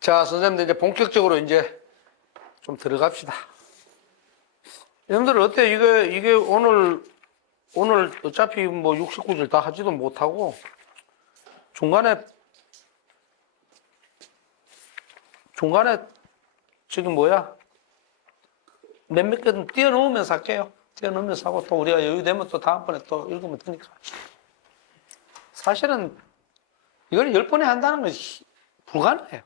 자, 선생님들 이제 본격적으로 이제 좀 들어갑시다. 여러분들 어때요? 이게 오늘 어차피 뭐 69절 다 하지도 못하고 중간에 지금 뭐야? 몇몇 개 좀 띄워놓으면서 할게요. 띄워놓으면서 하고 또 우리가 여유되면 또 다음번에 또 읽으면 되니까. 사실은 이걸 10번에 한다는 것이 불가능해요.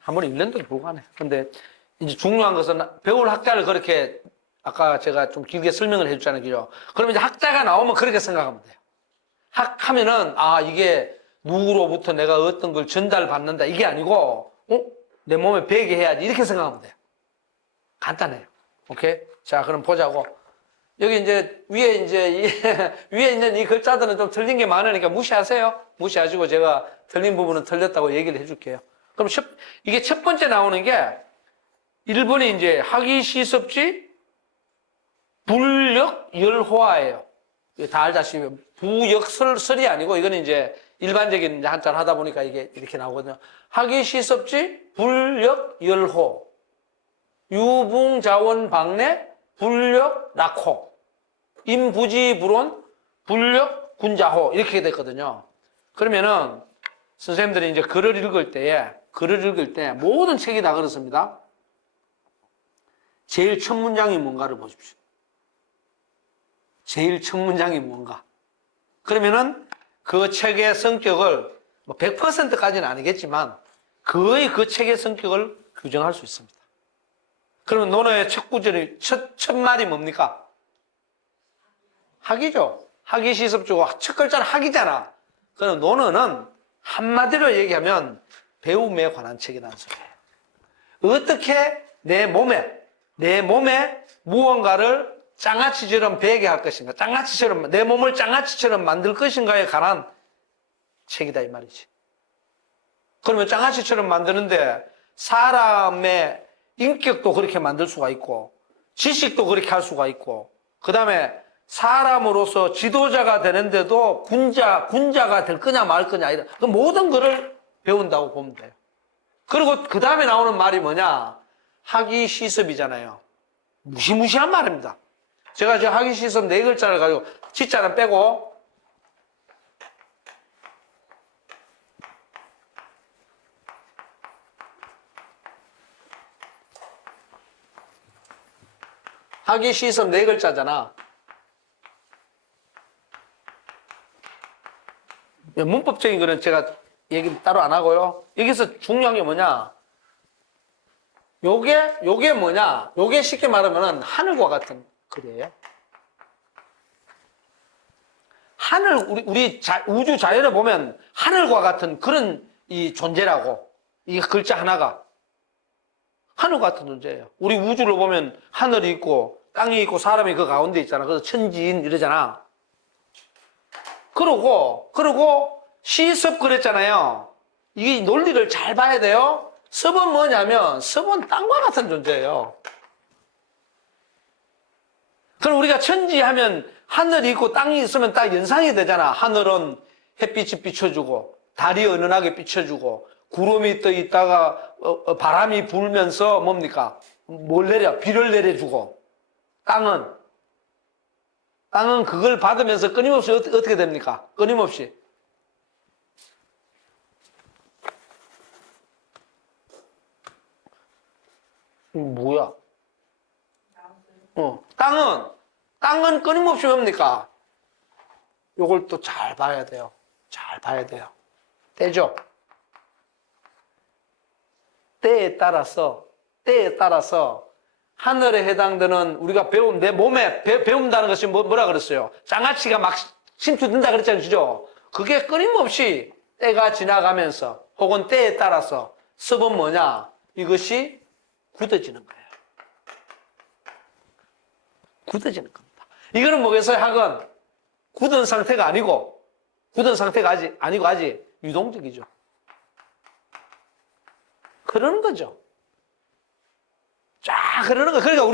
한 번에 1년도 불가능해. 근데 이제 중요한 것은 배울 학자를 그렇게 아까 제가 좀 길게 설명을 해줬잖아요. 그죠? 그러면 이제 학자가 나오면 그렇게 생각하면 돼요. 하면은, 아, 이게 누구로부터 내가 어떤 걸 전달받는다. 이게 아니고, 내 몸에 배게 해야지. 이렇게 생각하면 돼요. 간단해요. 오케이? 자, 그럼 보자고. 여기 이제, 위에 있는 이 글자들은 좀 틀린 게 많으니까 무시하세요. 무시하시고 제가 틀린 부분은 틀렸다고 얘기를 해줄게요. 그럼 이게 첫 번째 나오는 게 1번이 이제 하기시섭지 불역열호화예요. 다 알다시피 부역설이 아니고 이거는 이제 일반적인 한자를 하다 보니까 이게 이렇게 나오거든요. 하기시섭지 불역열호 유붕자원방내 불역락호 임부지불온 불역군자호 이렇게 됐거든요. 그러면은 선생님들이 이제 글을 읽을 때 모든 책이 다 그렇습니다. 제일 첫 문장이 뭔가를 보십시오. 제일 첫 문장이 뭔가. 그러면은 그 책의 성격을 뭐 100%까지는 아니겠지만 거의 그 책의 성격을 규정할 수 있습니다. 그러면 논어의 첫 구절이 첫 말이 뭡니까? 학이죠. 학이시섭주고 첫 글자는 학이잖아. 그럼 논어는 한마디로 얘기하면 배움에 관한 책이라는 소리예요. 어떻게 내 몸에 무언가를 장아찌처럼 배게 할 것인가, 내 몸을 장아찌처럼 만들 것인가에 관한 책이다 이 말이지. 그러면 장아찌처럼 만드는데 사람의 인격도 그렇게 만들 수가 있고 지식도 그렇게 할 수가 있고 그 다음에 사람으로서 지도자가 되는데도 군자가 될 거냐 말 거냐 이런 그 모든 거를 배운다고 보면 돼요. 그리고 그 다음에 나오는 말이 뭐냐? 하기시섭이잖아요. 무시무시한 말입니다. 제가 지금 하기시섭 4글자를 가지고 지자는 빼고 하기시섭 4글자잖아. 문법적인 거는 제가 얘기 따로 안 하고요. 여기서 중요한 게 뭐냐? 요게 뭐냐? 요게 쉽게 말하면 하늘과 같은 글이에요. 우리 우주 자연을 보면 하늘과 같은 그런 이 존재라고. 이 글자 하나가. 하늘과 같은 존재예요. 우리 우주를 보면 하늘이 있고, 땅이 있고, 사람이 그 가운데 있잖아. 그래서 천지인 이러잖아. 그러고, 시섭 그랬잖아요. 이 논리를 잘 봐야 돼요. 섭은 뭐냐면, 섭은 땅과 같은 존재예요. 그럼 우리가 천지 하면 하늘이 있고 땅이 있으면 딱 연상이 되잖아. 하늘은 햇빛이 비춰주고, 달이 은은하게 비춰주고, 구름이 떠 있다가 바람이 불면서 뭡니까? 비를 내려주고, 땅은 그걸 받으면서 끊임없이 어떻게 됩니까? 끊임없이. 뭐야? 땅은 끊임없이 뭡니까? 요걸 또 잘 봐야 돼요. 잘 봐야 돼요. 되죠? 때에 따라서 하늘에 해당되는 우리가 배운 내 몸에 배운다는 것이 뭐라 그랬어요? 장아찌가 막 침투된다 그랬잖아요. 그죠? 그게 끊임없이 때가 지나가면서 혹은 때에 따라서 습은 뭐냐? 이것이 굳어지는 거예요. 굳어지는 겁니다. 이거는 뭐겠어요? 학은 굳은 상태가 아니고 아직 유동적이죠. 그러는 거죠. 쫙 그러는 거. 그러니까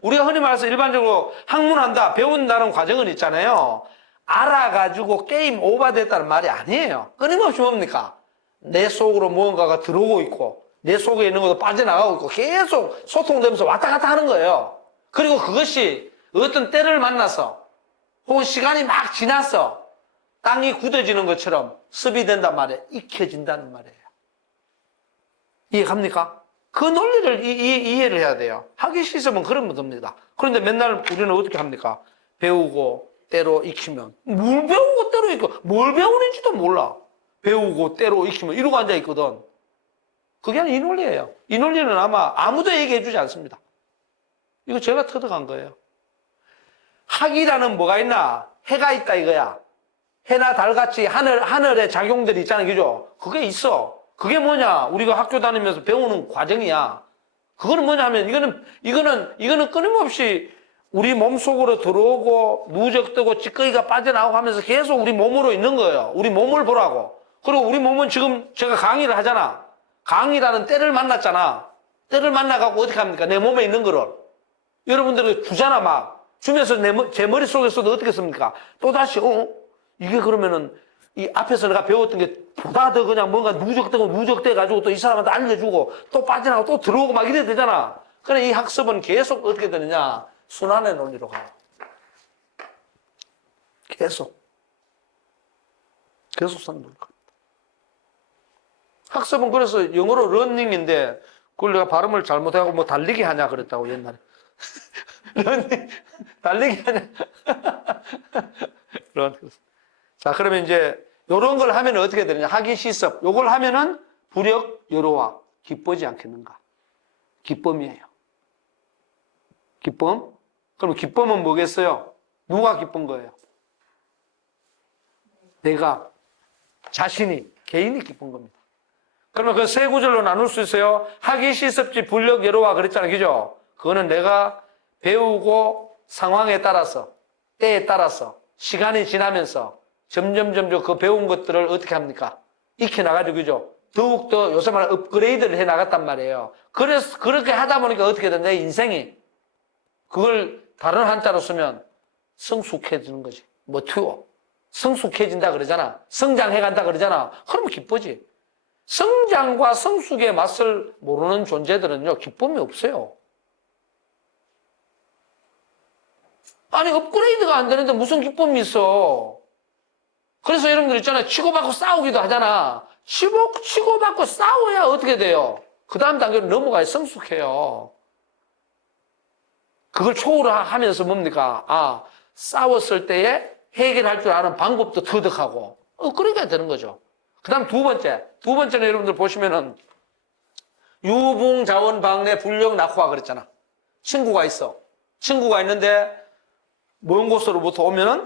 우리가 흔히 말해서 일반적으로 학문한다, 배운다는 과정은 있잖아요. 알아가지고 게임 오버됐다는 말이 아니에요. 끊임없이 뭡니까? 내 속으로 무언가가 들어오고 있고, 내 속에 있는 것도 빠져나가고 있고, 계속 소통되면서 왔다 갔다 하는 거예요. 그리고 그것이 어떤 때를 만나서, 혹은 시간이 막 지나서, 땅이 굳어지는 것처럼 습이 된단 말이에요. 익혀진다는 말이에요. 이해갑니까? 그 논리를 이해를 해야 돼요. 하기 싫으면 그러면 됩니다. 그런데 맨날 우리는 어떻게 합니까? 배우고 때로 익히면 뭘 배우고 때로 익고 뭘 배우는지도 몰라. 배우고 때로 익히면 이러고 앉아있거든. 그게 아니라 이 논리예요. 이 논리는 아마 아무도 얘기해 주지 않습니다. 이거 제가 터득한 거예요. 학이라는 뭐가 있나? 해가 있다 이거야. 해나 달같이 하늘의 작용들이 있잖아요. 그죠? 그게 있어. 그게 뭐냐? 우리가 학교 다니면서 배우는 과정이야. 그거는 뭐냐 하면 이거는 끊임없이 우리 몸속으로 들어오고 누적되고 찌꺼기가 빠져나오고 하면서 계속 우리 몸으로 있는 거예요. 우리 몸을 보라고. 그리고 우리 몸은 지금 제가 강의를 하잖아. 강의라는 때를 만났잖아. 때를 만나갖고 어떻게 합니까? 내 몸에 있는 거를. 여러분들이 주잖아 막. 주면서 제 머릿속에서도 어떻게 씁니까? 또다시 이게 그러면은 이 앞에서 내가 배웠던 게 보다 더 그냥 뭔가 누적돼가지고 또 이 사람한테 알려주고 또 빠져나가고 또 들어오고 막 이래야 되잖아. 그래 이 학습은 계속 어떻게 되느냐? 순환의 논리로 가요. 계속 선논리로 갑니다. 학습은 그래서 영어로 러닝인데 그걸 내가 발음을 잘못하고 뭐 달리기 하냐 그랬다고 옛날에. 러닝 달리기 하냐. 자, 그러면 이제 요런 걸 하면 어떻게 되느냐? 학위 시습. 요걸 하면은 부력 여로와 기쁘지 않겠는가? 기쁨이에요. 기쁨? 그럼 기쁨은 뭐겠어요? 누가 기쁜 거예요? 내가, 자신이, 개인이 기쁜 겁니다. 그러면 그 세 구절로 나눌 수 있어요. 학위 시습지 불력 여로와 그랬잖아요. 그죠? 그거는 내가 배우고 상황에 따라서, 때에 따라서, 시간이 지나면서 점점 그 배운 것들을 어떻게 합니까? 익혀나가지고, 그죠? 더욱더 요새 말하는 업그레이드를 해 나갔단 말이에요. 그래서, 그렇게 하다 보니까 어떻게 된다? 인생이. 그걸 다른 한자로 쓰면 성숙해지는 거지. 튜어. 성숙해진다 그러잖아. 성장해 간다 그러잖아. 그러면 기쁘지. 성장과 성숙의 맛을 모르는 존재들은요, 기쁨이 없어요. 아니, 업그레이드가 안 되는데 무슨 기쁨이 있어? 그래서 여러분들 있잖아요. 치고받고 싸우기도 하잖아. 치고받고 싸워야 어떻게 돼요? 그 다음 단계로 넘어가야 성숙해요. 그걸 초월하면서 뭡니까? 싸웠을 때에 해결할 줄 아는 방법도 터득하고, 그러니까 되는 거죠. 그 다음 두 번째는 여러분들 보시면은, 유붕자원방내 불력 낙화 그랬잖아. 친구가 있어. 친구가 있는데, 먼 곳으로부터 오면은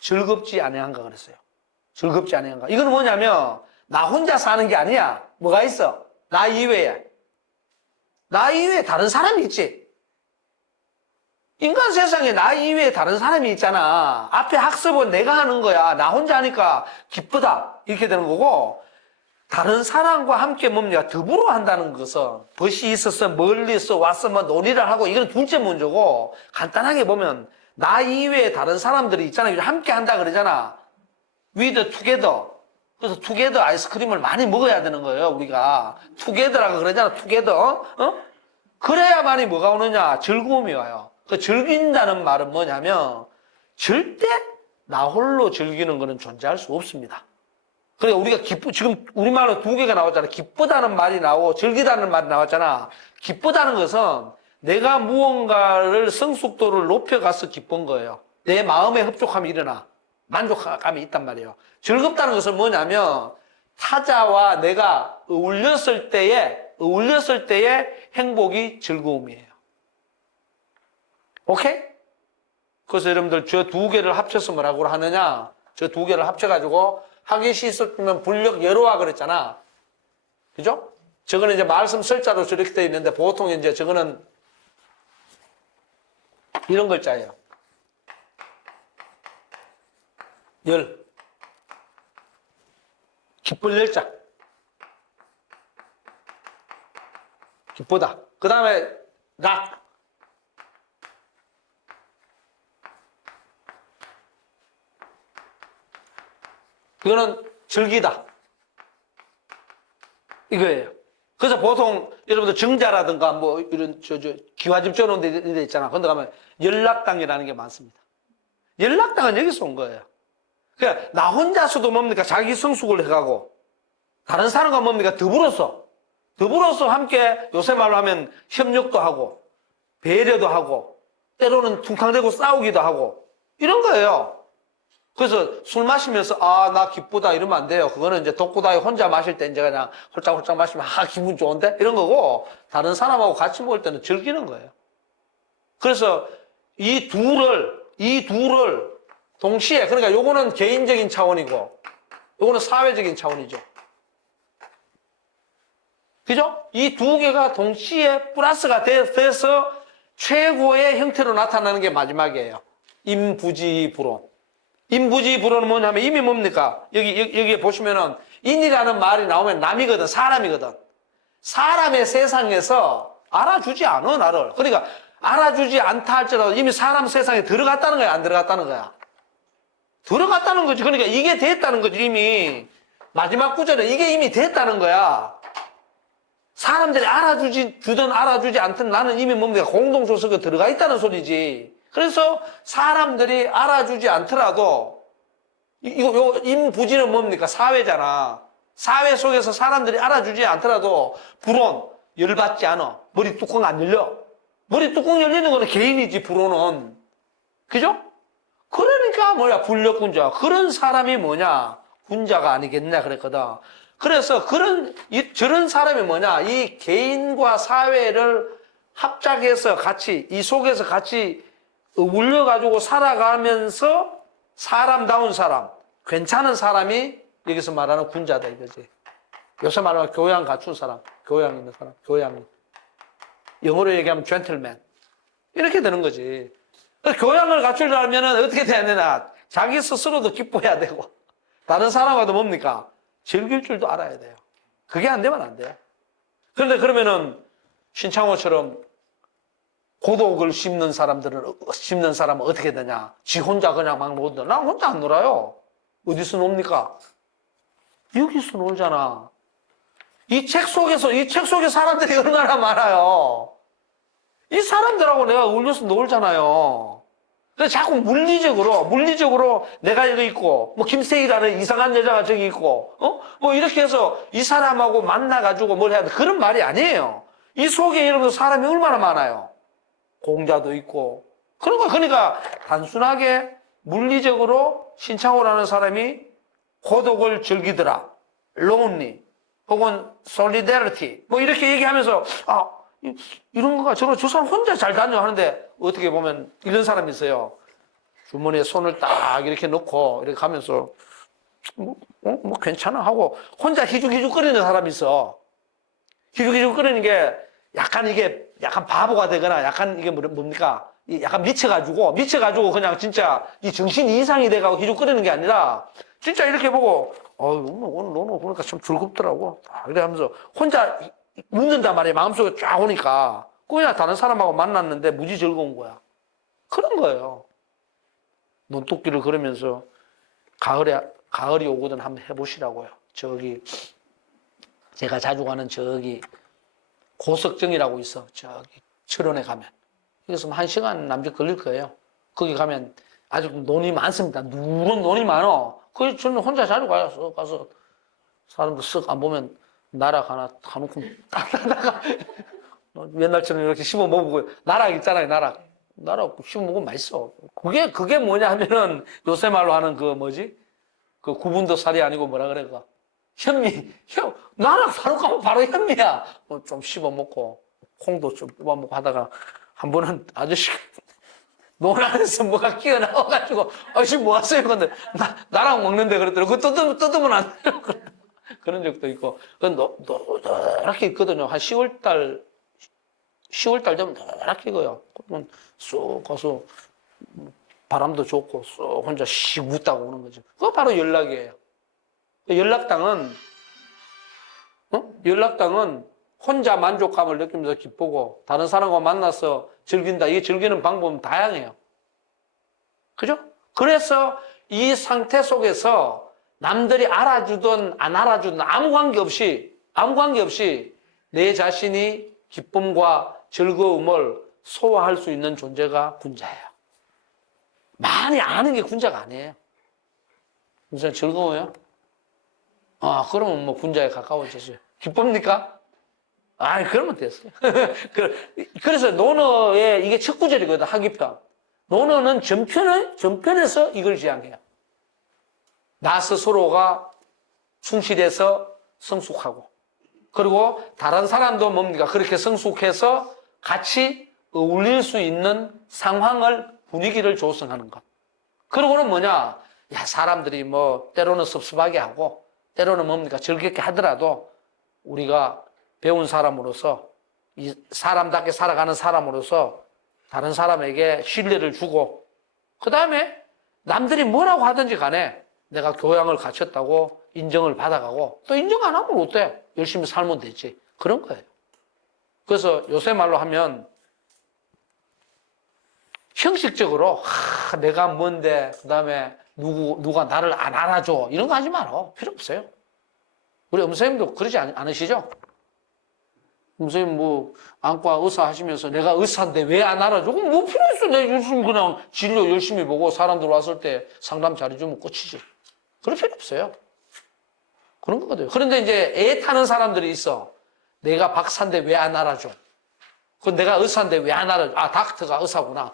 즐겁지 아니한가 그랬어요. 즐겁지 아니한가. 이거는 뭐냐면, 나 혼자 사는 게 아니야. 뭐가 있어? 나 이외에 다른 사람이 있지. 인간 세상에 나 이외에 다른 사람이 있잖아. 앞에 학습은 내가 하는 거야. 나 혼자 하니까 기쁘다. 이렇게 되는 거고, 다른 사람과 함께 뭡니까? 더불어 한다는 것은 벗이 있어서 멀리서 와서 뭐 놀이를 하고 이건 둘째 문제고, 간단하게 보면 나 이외에 다른 사람들이 있잖아요. 함께 한다 그러잖아. with together. 그래서 투게더 아이스크림을 많이 먹어야 되는 거예요. 우리가 투게더라고 그러잖아. 투게더. 그래야만이 뭐가 오느냐? 즐거움이 와요. 그 즐긴다는 말은 뭐냐면 절대 나 홀로 즐기는 거는 존재할 수 없습니다. 그러니까 우리가 지금 우리말로 두 개가 나왔잖아. 기쁘다는 말이 나오고 즐기다는 말이 나왔잖아. 기쁘다는 것은 내가 무언가를 성숙도를 높여가서 기쁜 거예요. 내 마음의 흡족함이 일어나. 만족감이 있단 말이에요. 즐겁다는 것은 뭐냐면 타자와 내가 어울렸을 때에 어울렸을 때의 행복이 즐거움이에요. 오케이? 그래서 여러분들 저 두 개를 합쳐서 뭐라고 하느냐? 저 두 개를 합쳐가지고 하기 시스면 불력 예로화 그랬잖아. 그죠? 저거는 이제 말씀 설자로 저렇게 되어 있는데 보통 이제 저거는 이런 글자예요. 열. 기쁠 열자. 기쁘다. 그 다음에 락. 이거는 즐기다. 이거예요. 그래서 보통 여러분들 정자라든가 뭐 이런 기와집 쪄놓은 데 있잖아. 근데 가면 연락당이라는 게 많습니다. 연락당은 여기서 온 거예요. 그러니까 나 혼자서도 뭡니까? 자기 성숙을 해가고 다른 사람과 뭡니까? 더불어서 함께 요새 말로 하면 협력도 하고 배려도 하고 때로는 퉁탕대고 싸우기도 하고 이런 거예요. 그래서 술 마시면서 나 기쁘다 이러면 안 돼요. 그거는 이제 독고다이 혼자 마실 때 이제 그냥 홀짝홀짝 마시면 기분 좋은데 이런 거고 다른 사람하고 같이 먹을 때는 즐기는 거예요. 그래서 이 둘을 동시에 그러니까 요거는 개인적인 차원이고 요거는 사회적인 차원이죠. 그죠? 이 두 개가 동시에 플러스가 돼서 최고의 형태로 나타나는 게 마지막이에요. 임부지불온. 임부지불온은 뭐냐면 이미 뭡니까? 여기에 보시면은 인이라는 말이 나오면 남이거든, 사람이거든. 사람의 세상에서 알아주지 않아, 나를. 그러니까 알아주지 않다 할지라도 이미 사람 세상에 들어갔다는 거야, 안 들어갔다는 거야? 들어갔다는 거지. 그러니까 이게 됐다는 거지, 이미. 마지막 구절에 이게 이미 됐다는 거야. 사람들이 알아주든 알아주지 않든 나는 이미 뭡니까? 공동조석에 들어가 있다는 소리지. 그래서 사람들이 알아주지 않더라도, 요 임부지는 뭡니까? 사회잖아. 사회 속에서 사람들이 알아주지 않더라도, 불온, 열받지 않아. 머리 뚜껑 안 열려. 머리 뚜껑 열리는 거는 개인이지, 불온은. 그죠? 그러니까 뭐야, 불력군자. 그런 사람이 뭐냐? 군자가 아니겠냐, 그랬거든. 그래서 저런 사람이 뭐냐? 이 개인과 사회를 합작해서 같이, 이 속에서 같이 울려가지고 살아가면서 사람다운 사람, 괜찮은 사람이 여기서 말하는 군자다 이거지. 요새 말하면 교양 갖춘 사람, 교양 있는 사람, 교양이. 영어로 얘기하면 젠틀맨. 이렇게 되는 거지. 교양을 갖추려면 어떻게 돼야 되나? 자기 스스로도 기뻐해야 되고, 다른 사람과도 뭡니까? 즐길 줄도 알아야 돼요. 그게 안 되면 안 돼요. 그런데 그러면은 신창호처럼 고독을 심는 사람은 어떻게 되냐? 지 혼자 그냥 막 놀다. 난 혼자 안 놀아요. 어디서 놉니까? 여기서 놀잖아. 이 책 속에 사람들이 얼마나 많아요. 이 사람들하고 내가 어울려서 놀잖아요. 그래서 자꾸 물리적으로 내가 여기 있고, 뭐 김세희라는 이상한 여자가 저기 있고, 뭐 이렇게 해서 이 사람하고 만나가지고 뭘 해야 돼. 그런 말이 아니에요. 이 속에 여러분 사람이 얼마나 많아요. 공자도 있고. 그러니까 단순하게 물리적으로 신창호라는 사람이 고독을 즐기더라. lonely. 혹은 solidarity. 뭐 이렇게 얘기하면서, 이런 거가 저 사람 혼자 잘 다녀 하는데 어떻게 보면 이런 사람이 있어요. 주머니에 손을 딱 이렇게 넣고 이렇게 가면서 뭐 괜찮아 하고 혼자 희죽희죽거리는 사람이 있어. 희죽희죽거리는 게 약간 바보가 되거나 약간 이게 뭡니까? 약간 미쳐가지고 그냥 진짜 이 정신이 이상이 돼가고 희죽거리는 게 아니라 진짜 이렇게 보고 오늘 너는 보니까 참 즐겁더라고. 그래 하면서 혼자 묻는단 말이야. 마음속에 쫙 오니까. 그냥 다른 사람하고 만났는데 무지 즐거운 거야. 그런 거예요. 논뚝기를 걸으면서 가을이 오거든 한번 해보시라고요. 제가 자주 가는 고석정이라고 있어. 철원에 가면. 여기서 1시간 남짓 걸릴 거예요. 거기 가면 아주 논이 많습니다. 누런 논이 많어. 거기 저는 혼자 자주 가서 사람들 쓱 안 보면 나락 하나 다 놓고 따다가 옛날처럼 이렇게 씹어 먹고 나락 있잖아요. 나락 씹어 먹으면 맛있어. 그게 뭐냐 하면은 요새 말로 하는 그 구분도 살이 아니고 뭐라 그래 나랑 사놓고 바로 현미야. 좀 씹어 먹고, 콩도 좀 뽑아 먹고 하다가, 한 번은 아저씨가 논 안에서 뭐가 끼어나와가지고, 아저씨 뭐 하세요? 근데, 나랑 먹는데 그랬더니, 그거 뜯으면 안 돼요. 그런 적도 있고, 노랗게 있거든요. 한 10월달 되면 노랗게 익어요. 그러면 쑥 가서 바람도 좋고, 쑥 혼자 씩 웃다가 오는 거죠. 그거 바로 연락이에요. 연락당은 혼자 만족감을 느끼면서 기쁘고 다른 사람과 만나서 즐긴다. 이게 즐기는 방법은 다양해요. 그죠? 그래서 이 상태 속에서 남들이 알아주든 안 알아주든 아무 관계 없이 내 자신이 기쁨과 즐거움을 소화할 수 있는 존재가 군자예요. 많이 아는 게 군자가 아니에요. 군자 즐거워요? 그러면 뭐 군자에 가까워졌어요. 기쁩니까? 그러면 됐어요. 그래서 논어의 이게 첫 구절이거든, 하기편. 논어는 전편에서 이걸 지향해요. 나 스스로가 충실해서 성숙하고, 그리고 다른 사람도 뭡니까? 그렇게 성숙해서 같이 어울릴 수 있는 상황을, 분위기를 조성하는 것. 그리고는 뭐냐? 사람들이 뭐, 때로는 섭섭하게 하고, 때로는 뭡니까? 즐겁게 하더라도, 우리가 배운 사람으로서, 이 사람답게 살아가는 사람으로서 다른 사람에게 신뢰를 주고, 그 다음에 남들이 뭐라고 하든지 간에 내가 교양을 갖췄다고 인정을 받아가고, 또 인정 안 하면 어때? 열심히 살면 되지. 그런 거예요. 그래서 요새 말로 하면 형식적으로 내가 뭔데, 그 다음에 누가 나를 안 알아줘, 이런 거 하지 마라. 필요 없어요. 우리 엄선생님도 그러지 않으시죠? 선생님 뭐 안과 의사 하시면서 내가 의사인데 왜 안 알아줘? 그럼 뭐 필요 있어? 내가 열심히 그냥 진료 열심히 보고 사람들 왔을 때 상담 잘해주면 끝이지. 그럴 필요 없어요. 그런 거거든요. 그런데 이제 애 타는 사람들이 있어. 내가 박사인데 왜 안 알아줘? 그럼 내가 의사인데 왜 안 알아줘? 닥터가 의사구나.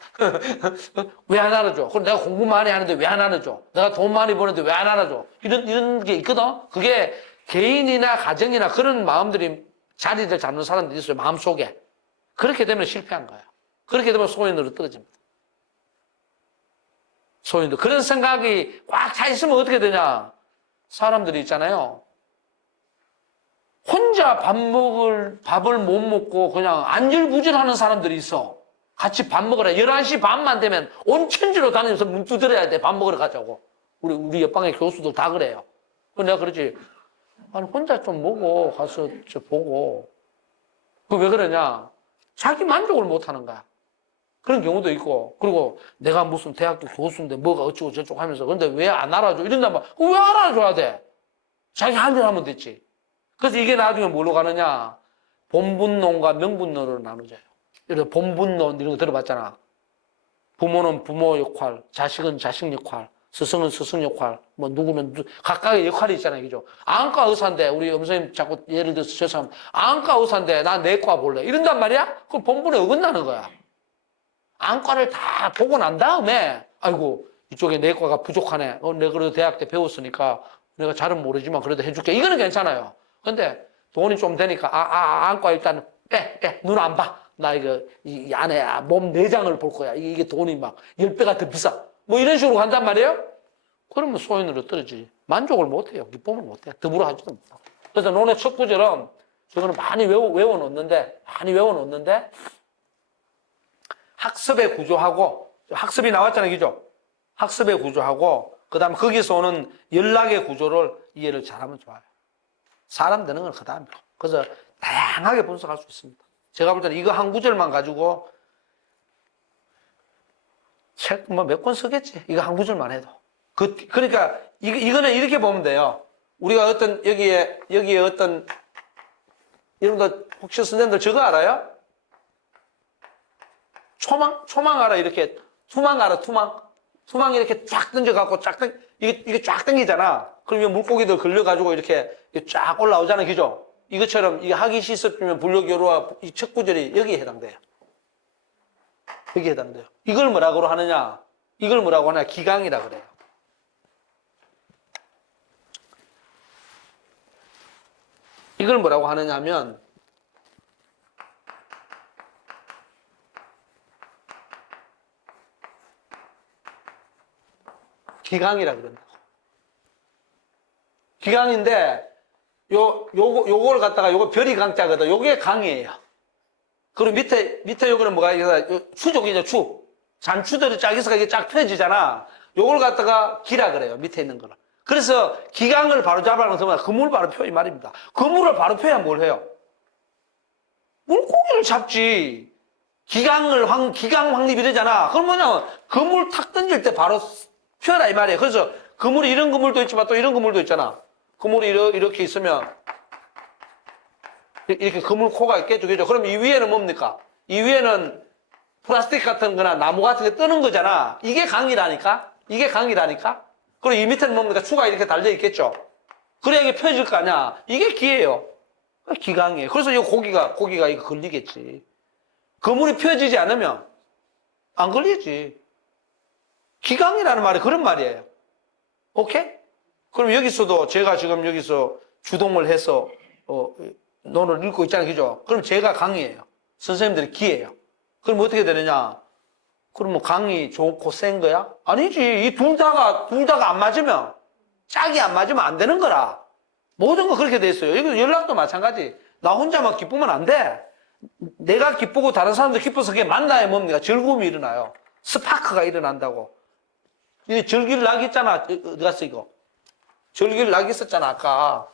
왜 안 알아줘? 그럼 내가 공부 많이 하는데 왜 안 알아줘? 내가 돈 많이 버는데 왜 안 알아줘? 이런 게 있거든? 그게 개인이나 가정이나 그런 마음들이 자리를 잡는 사람들이 있어요, 마음속에. 그렇게 되면 실패한 거예요. 그렇게 되면 소인으로 떨어집니다. 소인도. 그런 생각이 꽉 차 있으면 어떻게 되냐? 사람들이 있잖아요. 혼자 밥을 못 먹고 그냥 안절부절하는 사람들이 있어. 같이 밥 먹으라. 11시 반만 되면 온 천지로 다니면서 문 두드려야 돼. 밥 먹으러 가자고. 우리 옆방의 교수들 다 그래요. 내가 그러지. 혼자 좀 먹어. 가서 보고. 왜 그러냐? 자기 만족을 못 하는 거야. 그런 경우도 있고. 그리고 내가 무슨 대학교 교수인데 뭐가 어쩌고 저쩌고 하면서 근데 왜 안 알아줘? 이런단 말이야. 왜 알아줘야 돼? 자기 할 일 하면 됐지. 그래서 이게 나중에 뭘로 가느냐? 본분론과 명분론으로 나누져요. 이런 본분론 이런 거 들어봤잖아. 부모는 부모 역할, 자식은 자식 역할, 스승은 스승 역할, 뭐 누구는 각각의 역할이 있잖아요. 그죠? 안과 의사인데 우리 엄선생님 자꾸 예를 들어서 죄송합니다. 안과 의사인데 나 내과 볼래. 이런단 말이야? 그럼 본분에 어긋나는 거야. 안과를 다 보고 난 다음에 아이고 이쪽에 내과가 부족하네. 내가 그래도 대학 때 배웠으니까 내가 잘은 모르지만 그래도 해줄게. 이거는 괜찮아요. 근데 돈이 좀 되니까 안과 일단 빼. 눈 안 봐. 나 이 안에 몸 내장을 볼 거야. 이게 돈이 막 10배가 더 비싸. 뭐 이런 식으로 간단 말이에요? 그러면 소인으로 떨어지지. 만족을 못 해요. 기쁨을 못 해요. 더불어 하지도 못하고. 그래서 논의 첫 구절은 저거는 많이 외워놓는데 학습의 구조하고 학습이 나왔잖아요. 그죠? 학습의 구조하고 그 다음에 거기서 오는 연락의 구조를 이해를 잘하면 좋아요. 사람 되는 건 그 다음이고. 그래서 다양하게 분석할 수 있습니다. 제가 볼 때는 이거 한 구절만 가지고 책 뭐 몇 권 쓰겠지. 이거 한 구절만 해도. 그러니까 이거는 이렇게 보면 돼요. 우리가 여기에 어떤 여러분들 혹시 선생님들 저거 알아요? 초망 알아? 이렇게 투망 알아? 투망 이렇게 쫙 던져갖고 이게 쫙 당기잖아. 그러면 물고기들 걸려가지고 이렇게 쫙 올라오잖아요. 그죠? 이것처럼 이게 하기 시습이면 불교교로와 이 첫 구절이 여기에 해당돼요. 여기에 해당돼요. 이걸 뭐라고 하느냐? 이걸 뭐라고 하냐? 기강이라 그래요. 이걸 뭐라고 하느냐 하면 기강이라 그런다고. 기강인데 요걸 갖다가 요거 별이 강자거든. 요게 강이에요. 그리고 밑에 요거는 뭐가 추족이죠, 추. 잔추들이 짝에서 이게 쫙 펴지잖아. 요걸 갖다가 기라 그래요. 밑에 있는 거는. 그래서 기강을 바로 잡아놓으면 그물을 바로 펴 이 말입니다. 그물을 바로 펴야 뭘 해요? 물고기를 잡지. 기강 확립 이러잖아. 그럼 뭐냐면 그물 탁 던질 때 바로 펴라 이 말이에요. 그래서 그물이 이런 그물도 있지만 또 이런 그물도 있잖아. 그물이 이렇게 있으면 이렇게 그물 코가 깨지죠. 그럼 이 위에는 뭡니까? 이 위에는 플라스틱 같은 거나 나무 같은 게 뜨는 거잖아. 이게 강이라니까? 이게 강이라니까? 그리고 이 밑에는 뭡니까? 추가 이렇게 달려 있겠죠? 그래야 이게 펴질 거 아니야? 이게 기예요. 기강이에요. 그래서 이 고기가 이거 걸리겠지. 그물이 펴지지 않으면 안 걸리지. 기강이라는 말이 그런 말이에요. 오케이? 그럼 여기서도 제가 지금 여기서 주동을 해서 논을 읽고 있잖아요. 그죠? 그럼 제가 강이에요. 선생님들이 기예요. 그럼 어떻게 되느냐? 그럼 뭐 강이 좋고 센 거야? 아니지. 이 둘 다가 안 맞으면, 짝이 안 맞으면 안 되는 거라. 모든 거 그렇게 돼 있어요. 이거 연락도 마찬가지. 나 혼자만 기쁘면 안 돼. 내가 기쁘고 다른 사람도 기뻐서 그게 만나야 뭡니까? 즐거움이 일어나요. 스파크가 일어난다고. 이 절기락 있잖아. 어디 갔어, 이거? 절기락 있었잖아, 아까.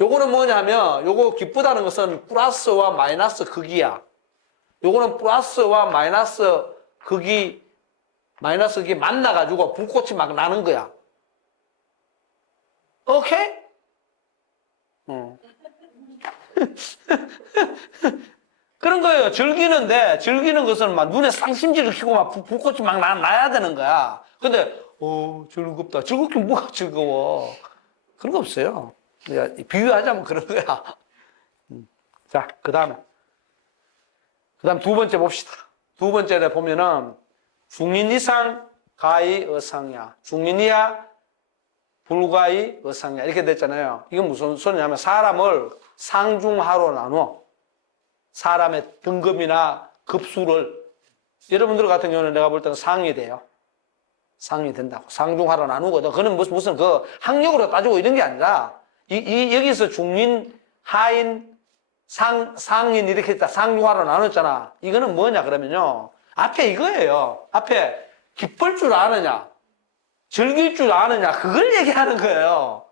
요거는 뭐냐면, 요거 기쁘다는 것은 플러스와 마이너스 극이야. 요거는 플러스와 마이너스 극이 만나가지고 불꽃이 막 나는 거야. 오케이? 그런 거예요. 즐기는 것은 막 눈에 쌍심지를 켜고 막 불꽃이 막 나야 되는 거야. 근데, 즐겁다. 즐겁긴 뭐가 즐거워. 그런 거 없어요. 비유하자면 그런 거야. 자, 그 다음 두 번째 봅시다. 두 번째에 보면은, 중인 이상 가히 어상야. 중인이야, 불가히 어상야. 이렇게 됐잖아요. 이건 무슨 소리냐면, 사람을 상중하로 나눠. 사람의 등급이나 급수를, 여러분들 같은 경우는 내가 볼 때는 상이 돼요. 상이 된다고. 상중하로 나누거든. 그는 무슨 학력으로 따지고 이런 게 아니라, 여기서 중인, 하인, 상인 이렇게 했다. 상중하로 나눴잖아. 이거는 뭐냐 그러면요. 앞에 이거예요. 앞에 기쁠 줄 아느냐, 즐길 줄 아느냐, 그걸 얘기하는 거예요.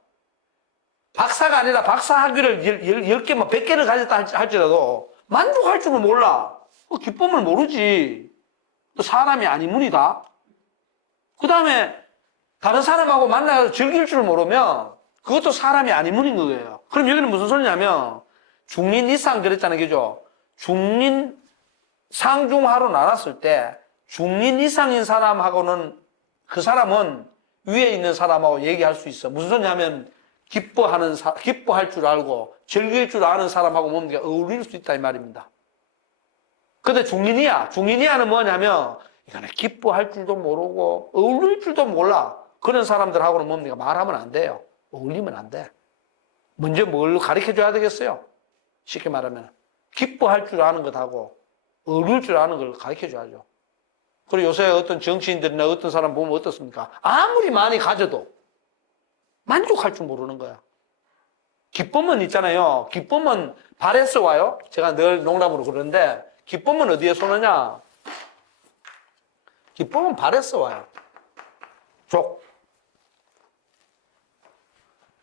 박사가 아니라 박사 학위를 10개만 100개를 가졌다 할지라도 만족할 줄은 몰라. 기쁨을 모르지. 또 사람이 아니문이다. 그 다음에 다른 사람하고 만나서 즐길 줄 모르면 그것도 사람이 아니문인 거예요. 그럼 여기는 무슨 소리냐면 중린 이상 그랬잖아요. 그죠? 중린 상중하로 나눴을 때 중린 이상인 사람하고는 그 사람은 위에 있는 사람하고 얘기할 수 있어. 무슨 소리냐면 기뻐할 줄 알고 즐길 줄 아는 사람하고 뭔가 어울릴 수 있다 이 말입니다. 근데 중린이야는 뭐냐면 이거는 기뻐할 줄도 모르고 어울릴 줄도 몰라. 그런 사람들하고는 뭡니까? 말하면 안 돼요. 어울리면 안 돼. 먼저 뭘 가르쳐 줘야 되겠어요? 쉽게 말하면 기뻐할 줄 아는 것하고 어울릴 줄 아는 걸 가르쳐 줘야죠. 그리고 요새 어떤 정치인들이나 어떤 사람 보면 어떻습니까? 아무리 많이 가져도 만족할 줄 모르는 거야. 기쁨은 있잖아요. 기쁨은 발에서 와요. 제가 늘 농담으로 그러는데 기쁨은 어디에서 오느냐? 기쁨은 발에서 와요.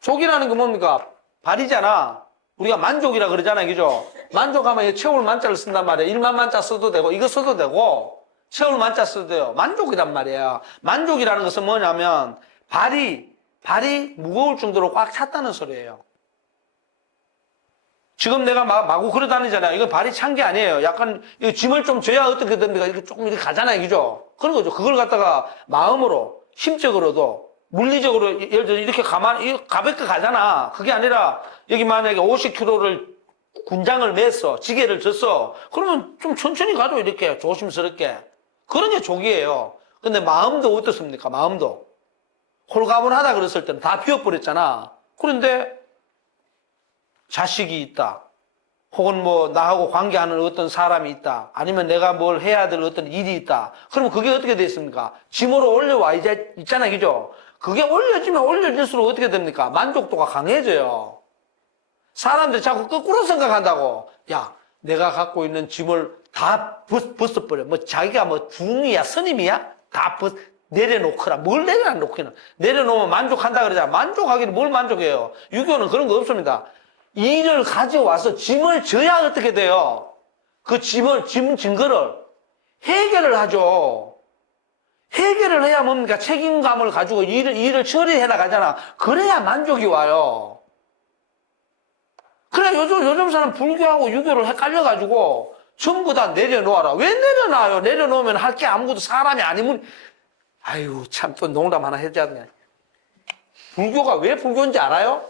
족이라는 게 뭡니까? 발이잖아. 우리가 만족이라 그러잖아요. 그죠? 만족하면 채울 만자를 쓴단 말이에요. 1만 만자 써도 되고 이거 써도 되고 채울 만자 써도 돼요. 만족이란 말이에요. 만족이라는 것은 뭐냐면 발이 무거울 정도로 꽉 찼다는 소리예요. 지금 내가 마구 걸어 다니잖아요. 이거 발이 찬 게 아니에요. 약간 짐을 좀 져야 어떻게 됩니까? 이렇게 조금 이렇게 가잖아요. 그죠? 그런 거죠. 그걸 갖다가 마음으로, 심적으로도, 물리적으로, 예를 들어 이렇게 가볍게 가잖아. 그게 아니라 여기 만약에 50kg를 군장을 맸어. 지게를 졌어. 그러면 좀 천천히 가죠. 이렇게 조심스럽게. 그런 게 족이에요. 근데 마음도 어떻습니까? 마음도. 홀가분하다 그랬을 때는 다 비워버렸잖아. 그런데 자식이 있다. 혹은 뭐 나하고 관계하는 어떤 사람이 있다. 아니면 내가 뭘 해야 될 어떤 일이 있다. 그럼 그게 어떻게 되겠습니까? 짐으로 올려와 있잖아요. 그죠? 그게 올려지면 올려질수록 어떻게 됩니까? 만족도가 강해져요. 사람들이 자꾸 거꾸로 생각한다고. 야, 내가 갖고 있는 짐을 다 벗어버려. 뭐 자기가 뭐 중이야, 스님이야? 다 내려놓거라. 뭘 내려놓기는. 내려놓으면 만족한다 그러잖아. 만족하기는 뭘 만족해요. 유교는 그런 거 없습니다. 일을 가져와서 짐을 져야 어떻게 돼요? 그 짐 증거를 해결을 하죠. 해결을 해야 뭡니까? 책임감을 가지고 일을 처리해 나가잖아. 그래야 만족이 와요. 그래, 요즘 사람 불교하고 유교를 헷갈려가지고 전부 다 내려놓아라. 왜 내려놔요? 내려놓으면 할 게 아무것도 사람이 아니면, 아유, 참, 또 농담 하나 해줘야 되냐. 불교가 왜 불교인지 알아요?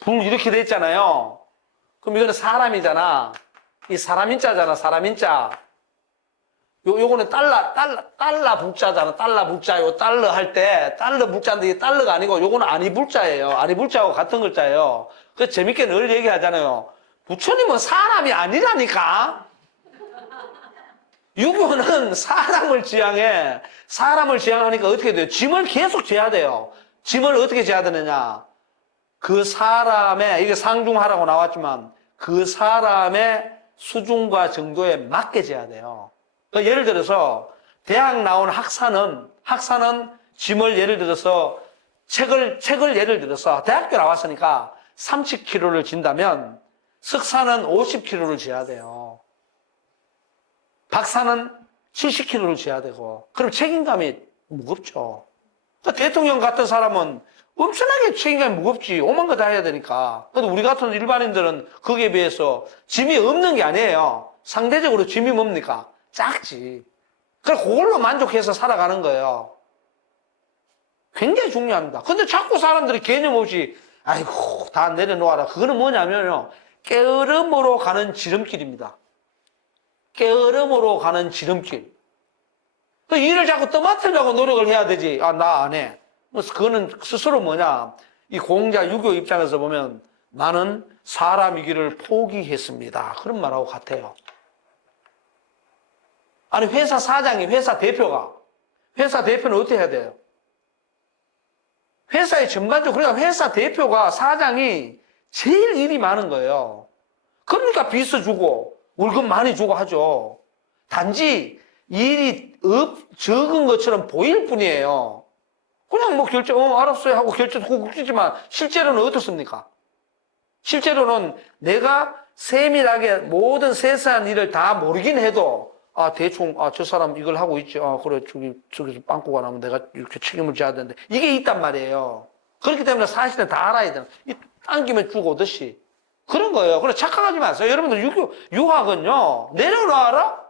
불 이렇게 돼 있잖아요. 그럼 이거는 사람이잖아. 이 사람인자잖아, 사람인자. 요거는 달러 불자잖아, 달러 불자. 요 달러 할 때, 달러 불자인데 이게 달러가 아니고 요거는 아니 불자예요. 아니 불자하고 같은 글자예요. 그래서 재밌게 늘 얘기하잖아요. 부처님은 사람이 아니라니까? 유교는 사람을 지향해. 사람을 지향하니까 어떻게 돼요? 짐을 계속 져야 돼요. 짐을 어떻게 져야 되느냐? 그 사람의, 이게 상중하라고 나왔지만, 그 사람의 수준과 정도에 맞게 져야 돼요. 그러니까 예를 들어서, 대학 나온 학사는 짐을 예를 들어서, 책을 예를 들어서, 대학교 나왔으니까 30kg를 진다면, 석사는 50kg를 져야 돼요. 박사는 70kg를 져야 되고, 그럼 책임감이 무겁죠. 그러니까 대통령 같은 사람은 엄청나게 책임감이 무겁지. 오만 거 다 해야 되니까. 근데 우리 같은 일반인들은 거기에 비해서 짐이 없는 게 아니에요. 상대적으로 짐이 뭡니까? 작지. 그래서 그걸로 만족해서 살아가는 거예요. 굉장히 중요합니다. 근데 자꾸 사람들이 개념 없이, 아이고, 다 내려놓아라. 그거는 뭐냐면요. 게으름으로 가는 지름길입니다. 게으름으로 가는 지름길. 그 일을 자꾸 떠맡으려고 노력을 해야 되지. 아, 나 안 해. 그거는 스스로 뭐냐. 이 공자 유교 입장에서 보면 나는 사람이기를 포기했습니다. 그런 말하고 같아요. 아니, 회사 사장이, 회사 대표는 어떻게 해야 돼요? 회사의 전반적으로, 그러니까 회사 대표가, 사장이 제일 일이 많은 거예요. 그러니까 비서 주고, 월급 많이 주고 하죠. 단지 일이 적은 것처럼 보일 뿐이에요. 그냥 뭐 알았어요 하고 결제도 꾹꾹 찌지만 실제로는 어떻습니까? 실제로는 내가 세밀하게 모든 세세한 일을 다 모르긴 해도 대충 저 사람 이걸 하고 있지. 그래 저기서 빵꾸가 나면 내가 이렇게 책임을 져야 되는데 이게 있단 말이에요. 그렇기 때문에 사실은 다 알아야 되는. 이 당기면 죽 오듯이 그런 거예요. 그래 착각하지 마세요. 여러분들 유학은요 내려놔라.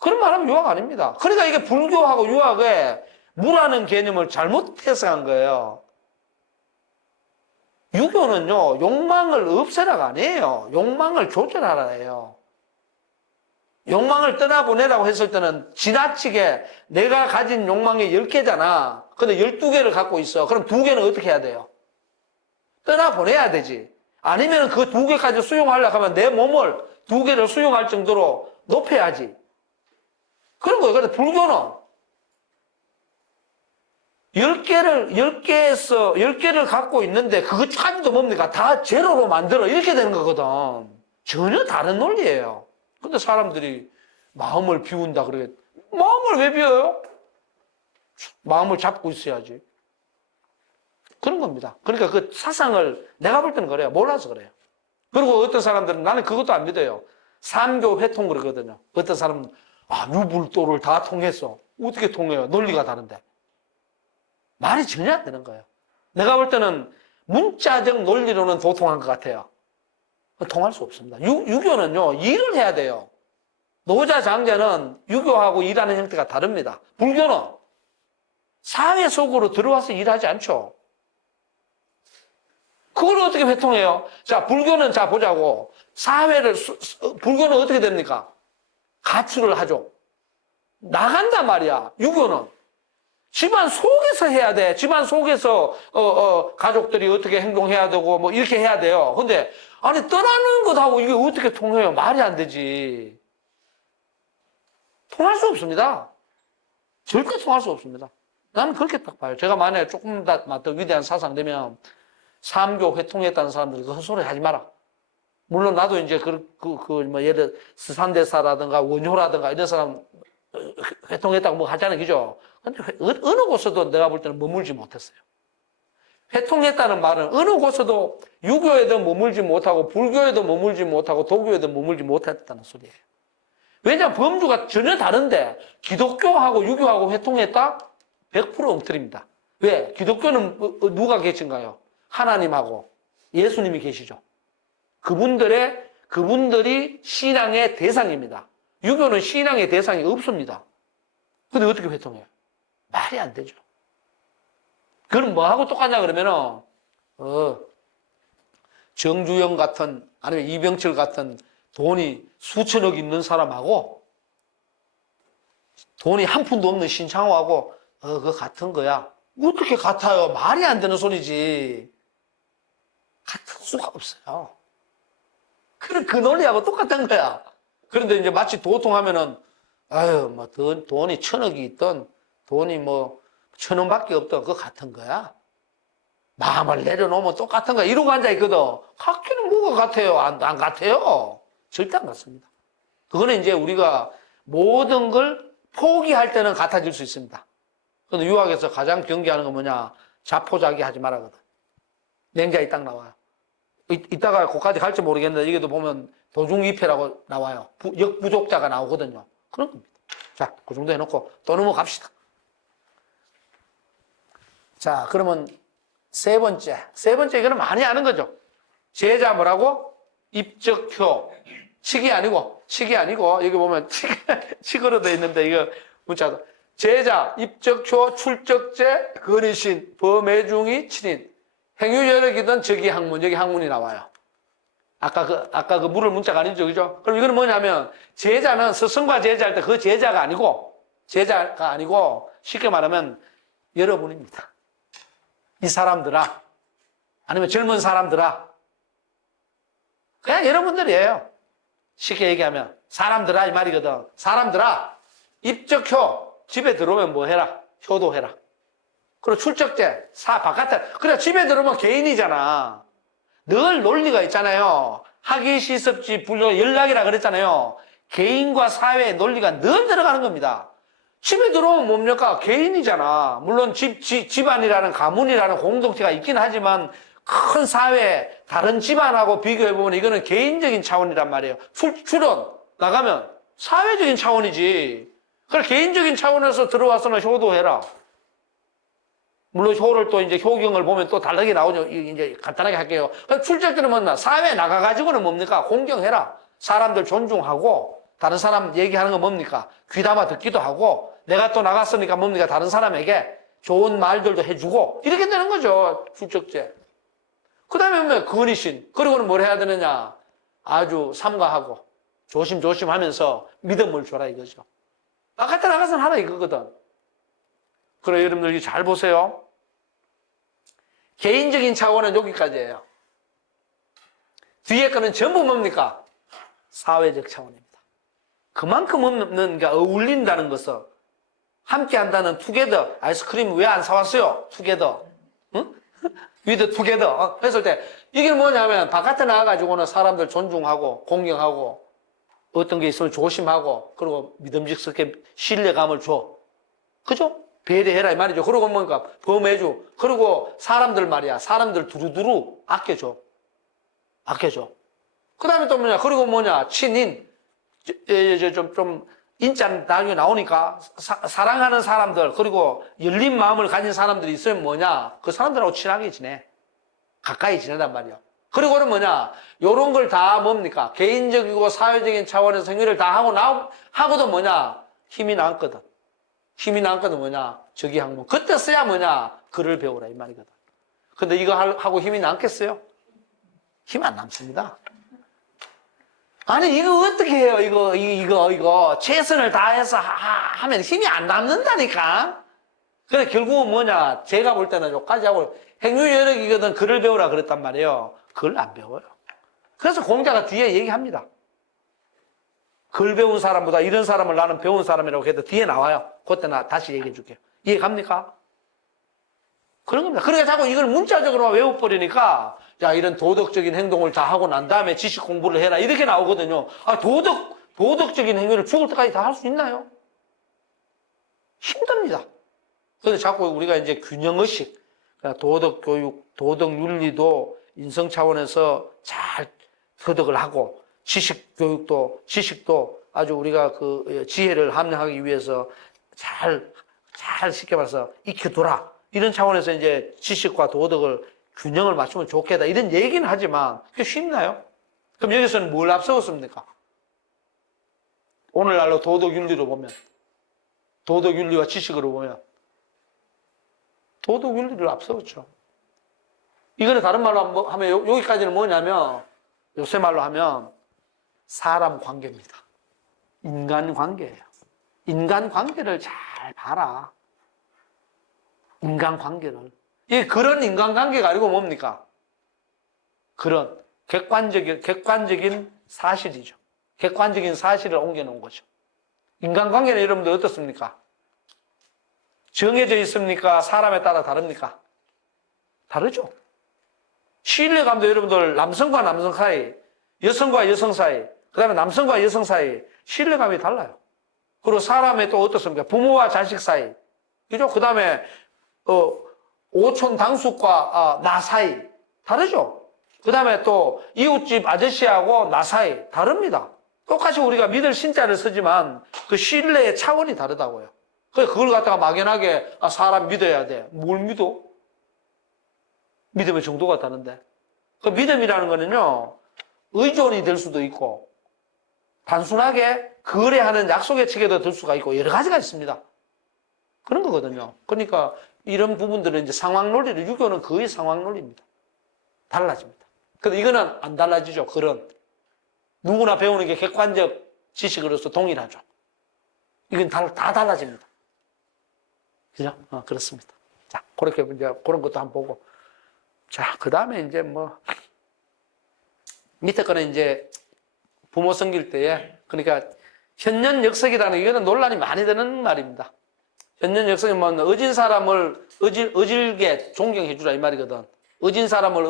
그런 말하면 유학 아닙니다. 그러니까 이게 불교하고 유학에 무라는 개념을 잘못 해석한 거예요. 유교는요, 욕망을 없애라가 아니에요. 욕망을 조절하라 해요. 욕망을 떠나보내라고 했을 때는 지나치게 내가 가진 욕망이 10개잖아. 근데 12개를 갖고 있어. 그럼 2개는 어떻게 해야 돼요? 떠나보내야 되지. 아니면 그 2개까지 수용하려고 하면 내 몸을 2개를 수용할 정도로 높여야지. 그런 거예요. 근데 불교는 10개를 갖고 있는데 그것까지도 뭡니까? 다 제로로 만들어. 이렇게 되는 거거든. 전혀 다른 논리예요. 근데 사람들이 마음을 비운다 그러게. 마음을 왜 비워요? 마음을 잡고 있어야지. 그런 겁니다. 그러니까 그 사상을 내가 볼 때는 그래요. 몰라서 그래요. 그리고 어떤 사람들은 나는 그것도 안 믿어요. 삼교 회통 그러거든요. 어떤 사람은 유불도를 다 통했어. 어떻게 통해요? 논리가 다른데. 말이 전혀 안 되는 거예요. 내가 볼 때는 문자적 논리로는 도통한 것 같아요. 통할 수 없습니다. 유교는요, 일을 해야 돼요. 노자, 장자는 유교하고 일하는 형태가 다릅니다. 불교는 사회 속으로 들어와서 일하지 않죠. 그걸 어떻게 회통해요? 자, 불교는 자, 보자고. 불교는 어떻게 됩니까? 가출을 하죠. 나간단 말이야, 유교는. 집안 속에서 해야 돼. 집안 속에서 가족들이 어떻게 행동해야 되고 뭐 이렇게 해야 돼요. 근데 아니 떠나는 것하고 이게 어떻게 통해요? 말이 안 되지. 통할 수 없습니다. 절대 통할 수 없습니다. 나는 그렇게 딱 봐요. 제가 만약에 조금 더 위대한 사상 되면 삼교 회통했다는 사람들이 그 헛소리 하지 마라. 물론 나도 이제 뭐 예를 들어 스산대사라든가 원효라든가 이런 사람 회통했다고 뭐 하잖아요. 그죠? 근데 어느 곳에도 내가 볼 때는 머물지 못했어요. 회통했다는 말은 어느 곳에도 유교에도 머물지 못하고 불교에도 머물지 못하고 도교에도 머물지 못했다는 소리예요. 왜냐하면 범주가 전혀 다른데 기독교하고 유교하고 회통했다? 100% 엉터리입니다. 왜? 기독교는 누가 계신가요? 하나님하고 예수님이 계시죠. 그분들이 신앙의 대상입니다. 유교는 신앙의 대상이 없습니다. 근데 어떻게 회통해요? 말이 안 되죠. 그럼 뭐하고 똑같냐 그러면은, 정주영 같은, 아니면 이병철 같은 돈이 수천억 있는 사람하고, 돈이 한 푼도 없는 신창호하고, 그거 같은 거야. 어떻게 같아요? 말이 안 되는 소리지. 같을 수가 없어요. 그 논리하고 똑같은 거야. 그런데 이제 마치 도통하면은, 아유, 뭐, 돈이 1,000억이 있던, 돈이 뭐, 1,000원밖에 없던 그거 같은 거야. 마음을 내려놓으면 똑같은 거야. 이러고 앉아있거든. 같기는 뭐가 같아요? 안 같아요. 절대 안 같습니다. 그거는 이제 우리가 모든 걸 포기할 때는 같아질 수 있습니다. 근데 유학에서 가장 경계하는 건 뭐냐? 자포자기 하지 말아거든. 냉자에 딱 나와요. 이따가 거기까지 갈지 모르겠는데, 이게도 보면 도중위패라고 나와요. 역부족자가 나오거든요. 그런 겁니다. 자, 그 정도 해놓고 또 넘어갑시다. 자, 그러면 세 번째, 이거는 많이 아는 거죠. 제자 뭐라고? 입적효. 칙이 아니고, 여기 보면 칙으로 되어 있는데, 이거 문자. 제자, 입적효, 출적제, 근의신, 범해중이, 친인. 행유여력이든 적이학문, 여기 학문이 나와요. 아까 그 물을 문자가 아니죠, 그죠? 그럼 이거는 뭐냐면, 제자는 스승과 제자할 때 그 제자가 아니고, 쉽게 말하면 여러분입니다. 이 사람들아, 아니면 젊은 사람들아, 그냥 여러분들이에요. 쉽게 얘기하면, 사람들아, 이 말이거든. 사람들아, 입적효, 집에 들어오면 뭐 해라? 효도해라. 그리고 출적제, 바깥에. 그래, 집에 들어오면 개인이잖아. 늘 논리가 있잖아요. 하기 시습지, 불교, 연락이라 그랬잖아요. 개인과 사회의 논리가 늘 들어가는 겁니다. 집에 들어오면 뭡니까? 개인이잖아. 물론 집안이라는 가문이라는 공동체가 있긴 하지만 큰 사회, 다른 집안하고 비교해보면 이거는 개인적인 차원이란 말이에요. 출연, 나가면 사회적인 차원이지. 그래, 개인적인 차원에서 들어와서는 효도해라. 물론 효를 또 이제 효경을 보면 또 다르게 나오죠. 이제 간단하게 할게요. 출적들은 뭐냐? 사회에 나가가지고는 뭡니까? 공경해라. 사람들 존중하고, 다른 사람 얘기하는 건 뭡니까? 귀담아 듣기도 하고, 내가 또 나갔으니까 뭡니까? 다른 사람에게 좋은 말들도 해주고, 이렇게 되는 거죠. 출적제. 그 다음에 뭐, 근의신. 그리고는 뭘 해야 되느냐? 아주 삼가하고, 조심조심 하면서 믿음을 줘라 이거죠. 바깥에 나가서는 하라 이거거든. 그래, 여러분들 잘 보세요. 개인적인 차원은 여기까지예요. 뒤에 거는 전부 뭡니까? 사회적 차원입니다. 그만큼 없는, 그러니까 어울린다는 것은 함께 한다는 투게더. 아이스크림 왜 안 사왔어요? 투게더. 응? 위드 투게더. 했을 때 이게 뭐냐면 바깥에 나가가지고는 사람들 존중하고 공경하고 어떤 게 있으면 조심하고 그리고 믿음직스럽게 신뢰감을 줘. 그죠? 배려해라 이 말이죠. 그리고 뭔가 범해줘. 그리고 사람들 말이야. 사람들 두루두루 아껴줘. 그 다음에 또 뭐냐. 그리고 뭐냐. 친인. 좀 인자 나중에 나오니까 사랑하는 사람들 그리고 열린 마음을 가진 사람들이 있으면 뭐냐. 그 사람들하고 친하게 지내. 가까이 지내단 말이야. 그리고는 뭐냐. 요런 걸 다 뭡니까. 개인적이고 사회적인 차원에서 생활을 다 하고도 뭐냐. 힘이 남거든. 뭐냐? 적이학문. 그때 써야 뭐냐? 글을 배우라 이 말이거든. 근데 이거 하고 힘이 남겠어요? 힘 안 남습니다. 아니 이거 어떻게 해요? 이거 최선을 다해서 하면 힘이 안 남는다니까. 그래, 결국은 뭐냐. 제가 볼 때는 요까지 하고 행유여력이거든 글을 배우라 그랬단 말이에요. 글 안 배워요. 그래서 공자가 뒤에 얘기합니다. 글 배운 사람보다 이런 사람을 나는 배운 사람이라고 해도 뒤에 나와요. 그때 나 다시 얘기해 줄게요. 이해 갑니까? 그런 겁니다. 그러니까 자꾸 이걸 문자적으로 외워버리니까, 자, 이런 도덕적인 행동을 다 하고 난 다음에 지식 공부를 해라. 이렇게 나오거든요. 아, 도덕적인 행위를 죽을 때까지 다 할 수 있나요? 힘듭니다. 그래서 자꾸 우리가 이제 균형의식, 그러니까 도덕 교육, 도덕 윤리도 인성 차원에서 잘 습득을 하고, 지식도 아주 우리가 그 지혜를 함양하기 위해서 잘 쉽게 말해서 익혀둬라. 이런 차원에서 이제 지식과 도덕을 균형을 맞추면 좋겠다. 이런 얘기는 하지만 그게 쉽나요? 그럼 여기서는 뭘 앞세웠습니까? 오늘날로 도덕 윤리로 보면, 도덕 윤리와 지식으로 보면, 도덕 윤리를 앞세웠죠. 이거는 다른 말로 하면 여기까지는 뭐냐면, 요새 말로 하면 사람 관계입니다. 인간 관계예요. 인간 관계를 잘 봐라. 인간 관계를. 그런 인간 관계가 아니고 뭡니까? 그런 객관적인 사실이죠. 객관적인 사실을 옮겨놓은 거죠. 인간 관계는 여러분들 어떻습니까? 정해져 있습니까? 사람에 따라 다릅니까? 다르죠. 신뢰감도 여러분들 남성과 남성 사이, 여성과 여성 사이, 그 다음에 남성과 여성 사이 신뢰감이 달라요. 그리고 사람의 또 어떻습니까? 부모와 자식 사이, 그죠? 그 다음에 오촌 당숙과 나 사이 다르죠. 그 다음에 또 이웃집 아저씨하고 나 사이 다릅니다. 똑같이 우리가 믿을 신자를 쓰지만 그 신뢰의 차원이 다르다고요. 그걸 갖다가 막연하게 사람 믿어야 돼. 뭘 믿어? 믿음의 정도가 다른데. 그 믿음이라는 거는요, 의존이 될 수도 있고, 단순하게 거래하는 약속의 체계도 될 수가 있고, 여러 가지가 있습니다. 그런 거거든요. 그러니까 이런 부분들은 이제 상황 논리를, 유교는 거의 상황 논리입니다. 달라집니다. 근데 이거는 안 달라지죠. 그런. 누구나 배우는 게 객관적 지식으로서 동일하죠. 이건 다 달라집니다. 그죠? 그렇습니다. 자, 그렇게 이제 그런 것도 한번 보고. 자, 그 다음에 이제 밑에 거는 이제 부모 섬길 때에, 그러니까 현년역석이라는 게 이거는 논란이 많이 되는 말입니다. 현년역석이 어진 사람을 어질게 존경해주라 이 말이거든. 어진 사람을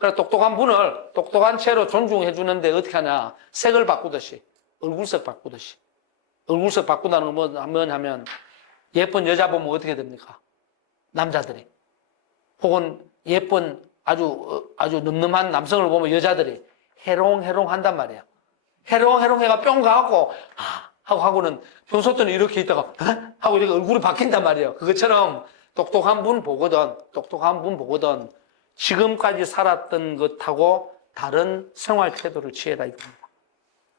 그래 똑똑한 분을 똑똑한 채로 존중해주는데 어떻게 하냐. 색을 바꾸듯이, 얼굴색 바꾸듯이. 얼굴색 바꾼다는 건 뭐냐면, 예쁜 여자 보면 어떻게 됩니까? 남자들이. 혹은 예쁜 아주 늠름한 남성을 보면 여자들이 해롱해롱 한단 말이야. 해롱해롱 해가 뿅 가갖고, 하고는 평소 때는 이렇게 있다가, 하고 이렇게 얼굴이 바뀐단 말이에요. 그것처럼 똑똑한 분 보거든 지금까지 살았던 것하고 다른 생활 태도를 취해라 이겁니다.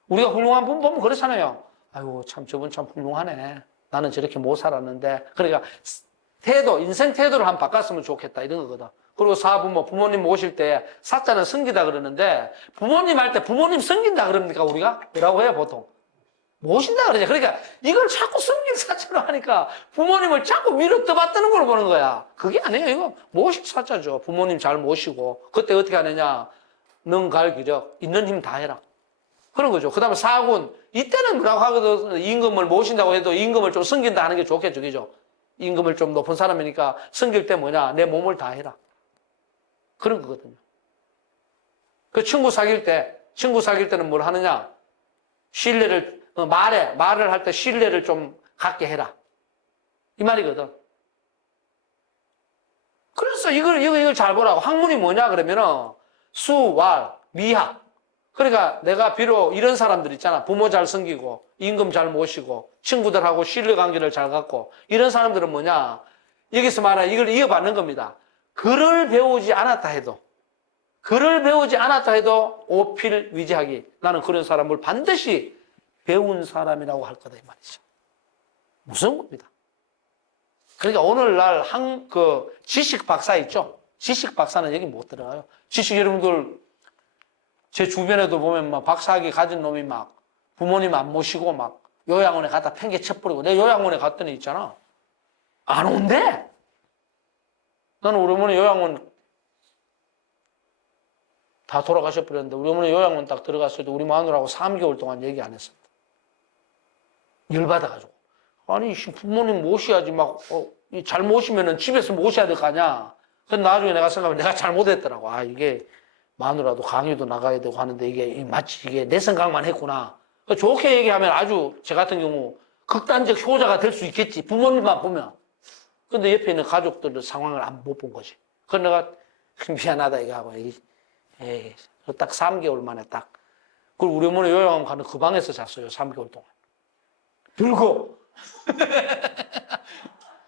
우리가 훌륭한 분 보면 그렇잖아요. 아이고, 참, 저분 참 훌륭하네. 나는 저렇게 못 살았는데. 그러니까 인생 태도를 한번 바꿨으면 좋겠다 이런 거거든. 그리고 사부모, 부모님 모실 때 사자는 섬기다 그러는데, 부모님 할 때 부모님 섬긴다 그럽니까, 우리가? 뭐라고 해요, 보통? 모신다 그러죠. 그러니까 이걸 자꾸 섬긴 사자로 하니까 부모님을 자꾸 위로 떠받드는 걸 보는 거야. 그게 아니에요. 이거 모실 사자죠. 부모님 잘 모시고. 그때 어떻게 하느냐. 능, 갈, 기력, 있는 힘 다 해라. 그런 거죠. 그 다음에 사군. 이때는 뭐라고 하거든. 임금을 모신다고 해도 임금을 좀 섬긴다 하는 게 좋겠죠. 그죠? 임금을 좀 높은 사람이니까 섬길 때 뭐냐. 내 몸을 다 해라. 그런 거거든요. 그 친구 사귈 때는 뭘 하느냐. 신뢰를, 말을 할 때 신뢰를 좀 갖게 해라. 이 말이거든. 그래서 이걸 잘 보라고. 학문이 뭐냐, 그러면은, 수, 왈, 미학. 그러니까 내가 비록 이런 사람들 있잖아. 부모 잘 섬기고, 임금 잘 모시고, 친구들하고 신뢰 관계를 잘 갖고, 이런 사람들은 뭐냐. 여기서 말하는 이걸 이어받는 겁니다. 글을 배우지 않았다 해도 오필위지하기. 나는 그런 사람을 반드시 배운 사람이라고 할 거다 이 말이죠. 무슨 겁니다. 그러니까 오늘날 지식 박사 있죠. 지식 박사는 여기 못 들어가요. 지식 여러분들 제 주변에도 보면 막 박사학위 가진 놈이 막 부모님 안 모시고 막 요양원에 갖다 팽개 쳐버리고. 내 요양원에 갔더니 있잖아. 안 온대. 나는 우리 어머니 요양원 다 돌아가셔버렸는데 우리 어머니 요양원 딱 들어갔을 때 우리 마누라하고 3개월 동안 얘기 안 했습니다. 열받아가지고. 아니 부모님 모셔야지 잘 모시면은 집에서 모셔야 될 거 아니야. 근데 나중에 내가 생각하면 내가 잘못했더라고. 아 이게 마누라도 강의도 나가야 되고 하는데 이게 마치 이게 내 생각만 했구나. 좋게 얘기하면 아주 저 같은 경우 극단적 효자가 될 수 있겠지. 부모님만 보면. 근데 옆에 있는 가족들의 상황을 못 본 거지. 그래서 내가 미안하다 이거 하고 에이, 딱 3개월 만에 딱. 그리고 우리 어머니 요양원 가는 그 방에서 잤어요. 3개월 동안. 들고.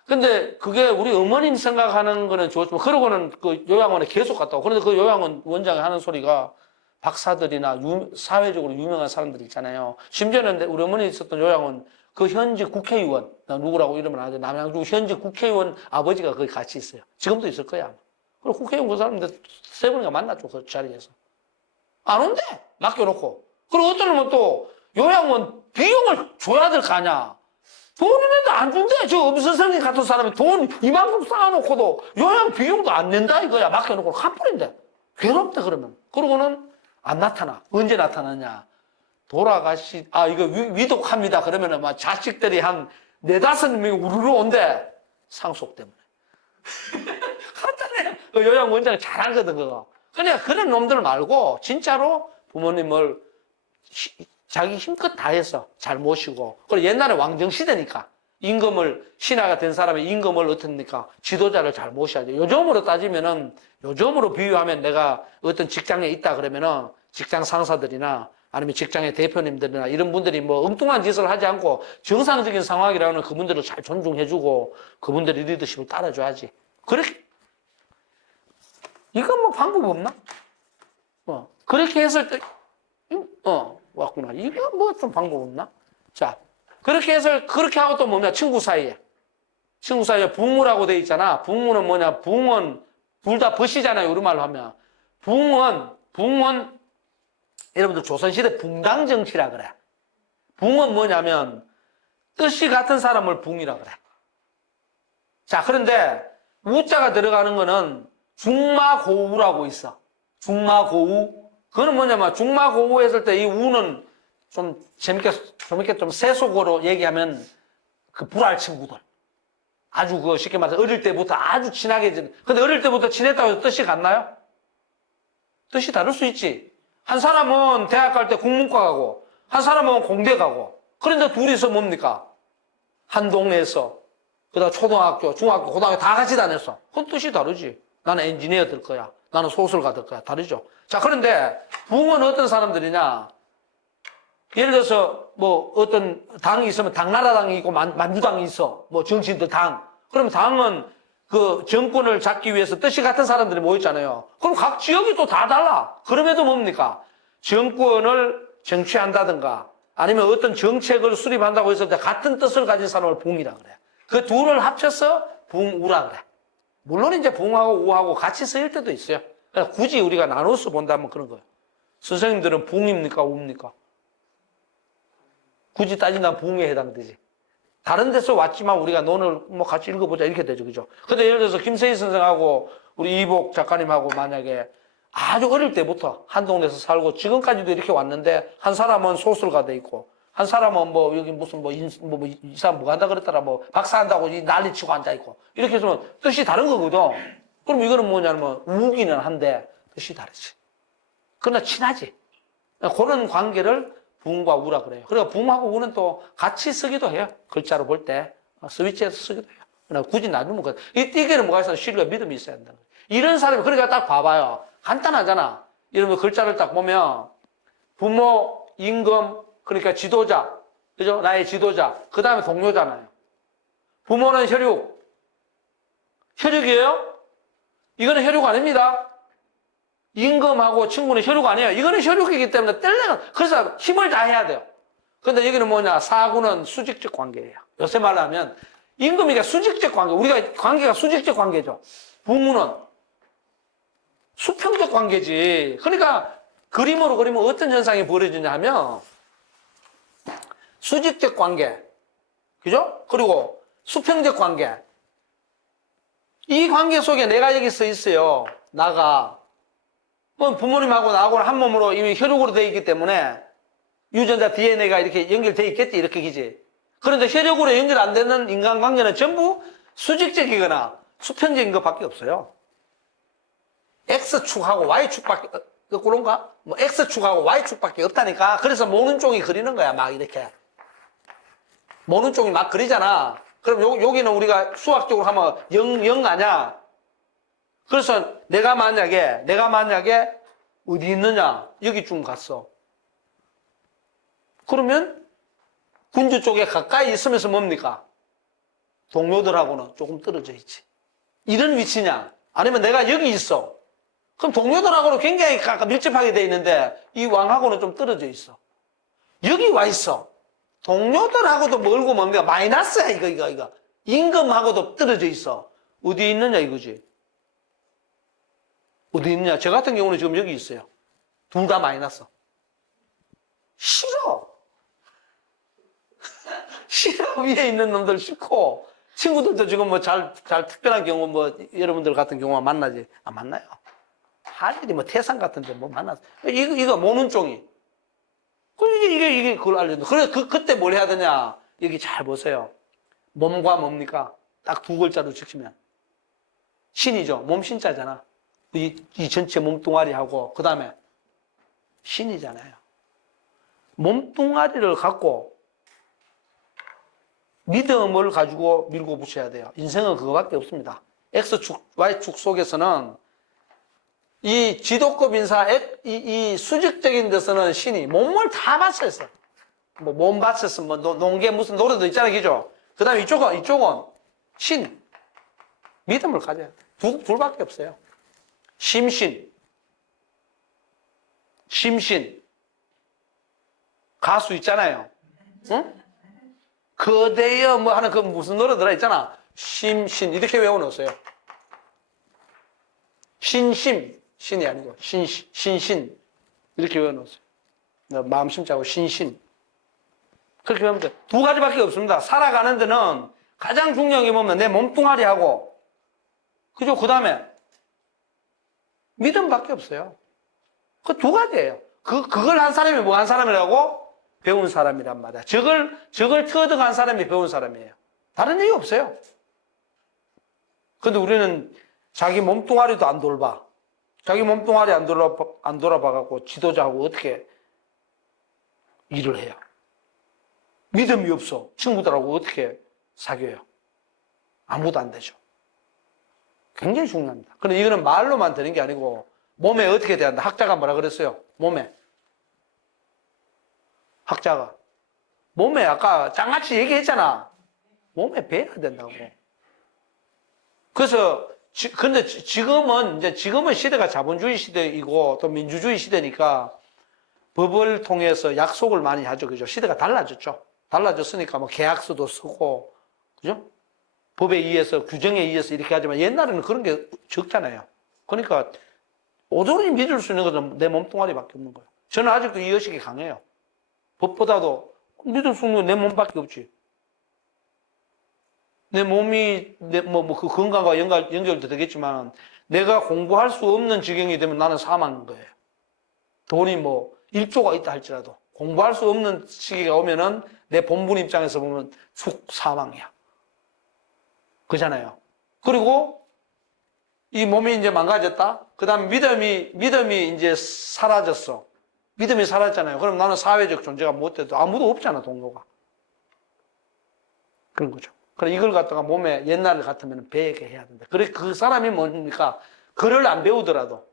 근데 그게 우리 어머님 생각하는 거는 좋지만 그러고는 그 요양원에 계속 갔다 오고. 그런데 그 요양원 원장이 하는 소리가 박사들이나 사회적으로 유명한 사람들 있잖아요. 심지어는 우리 어머니 있었던 요양원 그 현직 국회의원, 나 누구라고 이러면 안 돼. 남양주 현직 국회의원 아버지가 거기 같이 있어요. 지금도 있을 거야. 그리고 국회의원 그 사람들 3번인가 만났죠. 그 자리에서. 안 온대. 맡겨놓고. 그리고 어떤 놈은 또 요양원 비용을 줘야 될 거 아니야. 돈 있는데 안 준대. 저 엄선생님 같은 사람이 돈 이만큼 쌓아놓고도 요양 비용도 안 낸다 이거야. 맡겨놓고 한풀인데. 괴롭다 그러면. 그러고는 안 나타나. 언제 나타나냐. 이거 위독합니다. 그러면은 막 자식들이 한 4-5명이 우르르 온대. 상속 때문에. 간단해요. 그 요양 원장이 잘하거든, 그거. 그러니까 그런 놈들 말고, 진짜로 부모님을 자기 힘껏 다 해서 잘 모시고. 그리고 옛날에 왕정시대니까. 신하가 된 사람의 임금을 어떻습니까? 지도자를 잘 모셔야죠. 요즘으로 따지면은, 요즘으로 비유하면 내가 어떤 직장에 있다 그러면은, 직장 상사들이나, 아니면 직장의 대표님들이나 이런 분들이 뭐 엉뚱한 짓을 하지 않고 정상적인 상황이라면 그분들을 잘 존중해주고 그분들의 리더십을 따라줘야지. 그렇게, 이건 뭐 방법 없나? 그렇게 했을 때, 왔구나. 이거 뭐 좀 방법 없나? 자, 그렇게 해서, 그렇게 하고 또 뭐냐? 친구 사이에 붕우라고 돼 있잖아. 붕우는 뭐냐? 붕은, 둘 다 벗이잖아요. 우리말로 하면. 붕은, 여러분들 조선시대 붕당정치라 그래. 붕은 뭐냐면 뜻이 같은 사람을 붕이라 그래. 자, 그런데 우자가 들어가는 거는 중마고우라고 있어. 중마고우. 그거는 뭐냐면 중마고우 했을 때 이 우는 좀 재밌게 좀 세속어로 얘기하면 그 불알 친구들. 아주 쉽게 말해서 어릴 때부터 아주 친하게 근데 어릴 때부터 친했다고 해서 뜻이 같나요? 뜻이 다를 수 있지. 한 사람은 대학 갈 때 국문과 가고, 한 사람은 공대 가고, 그런데 둘이서 뭡니까? 한 동네에서, 그다음 초등학교, 중학교, 고등학교 다 같이 다녔어. 그건 뜻이 다르지. 나는 엔지니어 될 거야. 나는 소설가 될 거야. 다르죠. 자, 그런데 붕은 어떤 사람들이냐? 예를 들어서 뭐 어떤 당이 있으면 당나라당이 있고 만주당이 있어. 뭐 정치인들 당. 그러면 당은 그 정권을 잡기 위해서 뜻이 같은 사람들이 모였잖아요. 그럼 각 지역이 또 다 달라. 그럼에도 뭡니까? 정권을 쟁취한다든가 아니면 어떤 정책을 수립한다고 했을 때 같은 뜻을 가진 사람을 붕이라 그래. 그 둘을 합쳐서 붕우라 그래. 물론 이제 붕하고 우하고 같이 쓰일 때도 있어요. 그러니까 굳이 우리가 나눠서 본다면 그런 거예요. 선생님들은 붕입니까? 우입니까? 굳이 따진다면 붕에 해당되지. 다른 데서 왔지만 우리가 논을 뭐 같이 읽어보자 이렇게 되죠. 그죠? 근데 예를 들어서 김세희 선생하고 우리 이복 작가님하고 만약에 아주 어릴 때부터 한 동네에서 살고 지금까지도 이렇게 왔는데 한 사람은 소설가 돼 있고 한 사람은 뭐 여기 무슨 이 사람 뭐 한다 그랬더라 뭐 박사한다고 난리 치고 앉아 있고 이렇게 해서 뜻이 다른 거거든. 그럼 이거는 뭐냐면 우기는 한데 뜻이 다르지. 그러나 친하지. 그런 관계를 붕과 우라 그래요. 그러니까 붕하고 우는 또 같이 쓰기도 해요. 글자로 볼 때. 스위치해서 쓰기도 해요. 그러니까 굳이 나누면 이게는 뭐가 있어요? 신뢰와 믿음이 있어야 된다는 거예요. 이런 사람이, 그러니까 딱 봐봐요. 간단하잖아. 이런 글자를 딱 보면 부모, 임금, 그러니까 지도자. 그죠? 나의 지도자. 그 다음에 동료잖아요. 부모는 혈육. 혈육이에요? 이거는 혈육 아닙니다. 임금하고 친구는 혈육 아니에요. 이거는 혈육이기 때문에 뗄래는, 그래서 힘을 다해야 돼요. 근데 여기는 뭐냐, 사구는 수직적 관계예요. 요새 말로 하면, 임금이가 수직적 관계, 우리가 관계가 수직적 관계죠. 부모는 수평적 관계지. 그러니까 그림으로 그리면 어떤 현상이 벌어지냐 하면, 수직적 관계, 그죠? 그리고 수평적 관계, 이 관계 속에 내가 여기 서 있어요. 나가. 뭐 부모님하고 나하고는 한 몸으로 이미 혈육으로 되어 있기 때문에 유전자 DNA가 이렇게 연결되어 있겠지, 이렇게 기지. 그런데 혈육으로 연결 안 되는 인간관계는 전부 수직적이거나 수평적인 것밖에 없어요. X축하고 Y축밖에, 그런가? 뭐 X축하고 Y축밖에 없다니까. 그래서 모는 종이 그리는 거야, 막 이렇게. 모는 종이 막 그리잖아. 그럼 여기는 우리가 수학적으로 하면 0 아냐? 그래서 내가 만약에 어디 있느냐? 여기쯤 갔어. 그러면 군주 쪽에 가까이 있으면서 뭡니까? 동료들하고는 조금 떨어져 있지. 이런 위치냐? 아니면 내가 여기 있어. 그럼 동료들하고는 굉장히 밀접하게 돼 있는데 이 왕하고는 좀 떨어져 있어. 여기 와 있어. 동료들하고도 멀고 뭡니까? 마이너스야, 이거. 임금하고도 떨어져 있어. 어디 있느냐, 이거지. 어디 있느냐? 저 같은 경우는 지금 여기 있어요. 둘 다 마이너스. 싫어. 싫어. 위에 있는 놈들 싫고. 친구들도 지금 뭐 잘 특별한 경우 뭐 여러분들 같은 경우만 만나지. 안 만나요. 할 일이 뭐 태산 같은데 뭐 만났어. 이거 모는 종이. 이게 그걸 알려줘. 그래, 그때 뭘 해야 되냐? 여기 잘 보세요. 몸과 뭡니까? 딱 두 글자로 지키면. 신이죠. 몸 신자잖아. 이 전체 몸뚱아리하고, 그 다음에 신이잖아요. 몸뚱아리를 갖고 믿음을 가지고 밀고 붙여야 돼요. 인생은 그거밖에 없습니다. X축, Y축 속에서는 이 지도급 인사, 이 수직적인 데서는 신이 몸을 다 바쳤어. 뭐, 몸 바쳤어. 뭐, 농계 무슨 노래도 있잖아요. 그죠? 그 다음에 이쪽은 신. 믿음을 가져야 돼. 둘밖에 없어요. 심신. 가수 있잖아요. 응? 그대여 뭐 하는 그 무슨 노래 들어있잖아. 심신. 이렇게 외워놓으세요. 신이 아니고 신신 이렇게 외워놓으세요. 마음 심자고 신신 그렇게 외우면 돼. 두 가지밖에 없습니다. 살아가는 데는 가장 중요한 게 뭐냐면 내 몸뚱아리하고 그죠? 그 다음에 믿음밖에 없어요. 그 두 가지예요. 그걸 한 사람이 뭐 한 사람이라고? 배운 사람이란 말이야. 저걸 터득한 사람이 배운 사람이에요. 다른 얘기 없어요. 근데 우리는 자기 몸뚱아리도 안 돌봐. 자기 몸뚱아리 안 돌아봐갖고 지도자하고 어떻게 일을 해요? 믿음이 없어. 친구들하고 어떻게 사귀어요? 아무도 안 되죠. 굉장히 중요합니다. 그런데 이거는 말로만 되는 게 아니고 몸에 어떻게 돼야 한다. 학자가 뭐라 그랬어요? 몸에 아까 짱같이 얘기했잖아. 몸에 배야 된다고. 그래서 근데 지금은 시대가 자본주의 시대이고 또 민주주의 시대니까 법을 통해서 약속을 많이 하죠. 그죠? 시대가 달라졌죠. 달라졌으니까 뭐 계약서도 쓰고, 그죠? 법에 의해서, 규정에 의해서 이렇게 하지만 옛날에는 그런 게 적잖아요. 그러니까 오도리 믿을 수 있는 것은 내 몸뚱아리밖에 없는 거예요. 저는 아직도 이 의식이 강해요. 법보다도 믿을 수 있는 건 내 몸밖에 없지. 내 몸이, 그 건강과 연결도 되겠지만, 내가 공부할 수 없는 지경이 되면 나는 사망인 거예요. 돈이 뭐, 1조가 있다 할지라도, 공부할 수 없는 시기가 오면은, 내 본분 입장에서 보면 사망이야. 그잖아요. 그리고, 이 몸이 이제 망가졌다? 그 다음에 믿음이 이제 사라졌어. 믿음이 사라졌잖아요. 그럼 나는 사회적 존재가 못 돼도 아무도 없잖아, 동료가. 그런 거죠. 그래, 이걸 갖다가 몸에 옛날 같으면 배에게 해야 된다. 그래, 그 사람이 뭡니까? 글을 안 배우더라도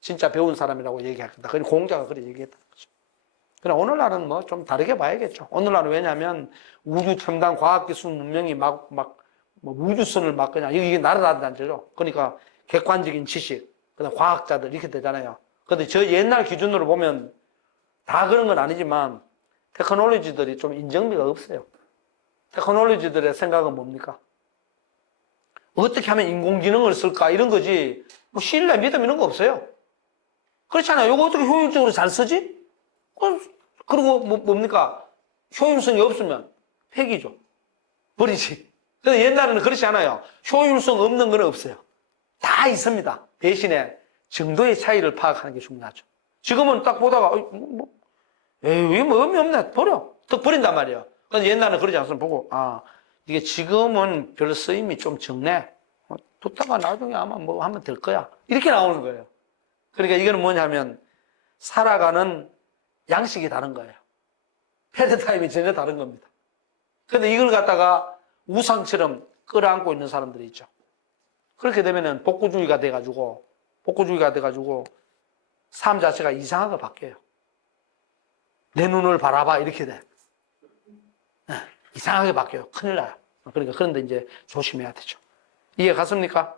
진짜 배운 사람이라고 얘기할 거다. 그래, 공자가 그렇게 얘기했다는 거죠. 그래, 오늘날은 뭐 좀 다르게 봐야겠죠. 오늘날은 왜냐면 우주 첨단 과학기술 문명이 뭐 우주선을 막 그냥 이게 날아다니죠. 그러니까 객관적인 지식, 그다음 과학자들 이렇게 되잖아요. 근데 저 옛날 기준으로 보면 다 그런 건 아니지만 테크놀로지들이 좀 인정미가 없어요. 테크놀로지들의 생각은 뭡니까? 어떻게 하면 인공지능을 쓸까? 이런 거지. 뭐 신뢰, 믿음 이런 거 없어요. 그렇잖아요. 이거 어떻게 효율적으로 잘 쓰지? 그리고 뭡니까? 효용성이 없으면 폐기죠. 버리지. 근데 옛날에는 그렇지 않아요. 효율성 없는 건 없어요. 다 있습니다. 대신에 정도의 차이를 파악하는 게 중요하죠. 지금은 딱 보다가, 이게 뭐 의미 없네. 버려. 딱 버린단 말이에요. 근데 옛날에는 그러지 않습니다. 보고, 이게 지금은 별 쓰임이 좀 적네. 뒀다가 나중에 아마 뭐 하면 될 거야. 이렇게 나오는 거예요. 그러니까 이거는 뭐냐면, 살아가는 양식이 다른 거예요. 패드타임이 전혀 다른 겁니다. 근데 이걸 갖다가 우상처럼 끌어안고 있는 사람들이 있죠. 그렇게 되면은 복구주의가 돼가지고 삶 자체가 이상하게 바뀌어요. 내 눈을 바라봐 이렇게 돼. 이상하게 바뀌어요. 큰일 나요. 그러니까 그런데 이제 조심해야 되죠. 이해 갔습니까?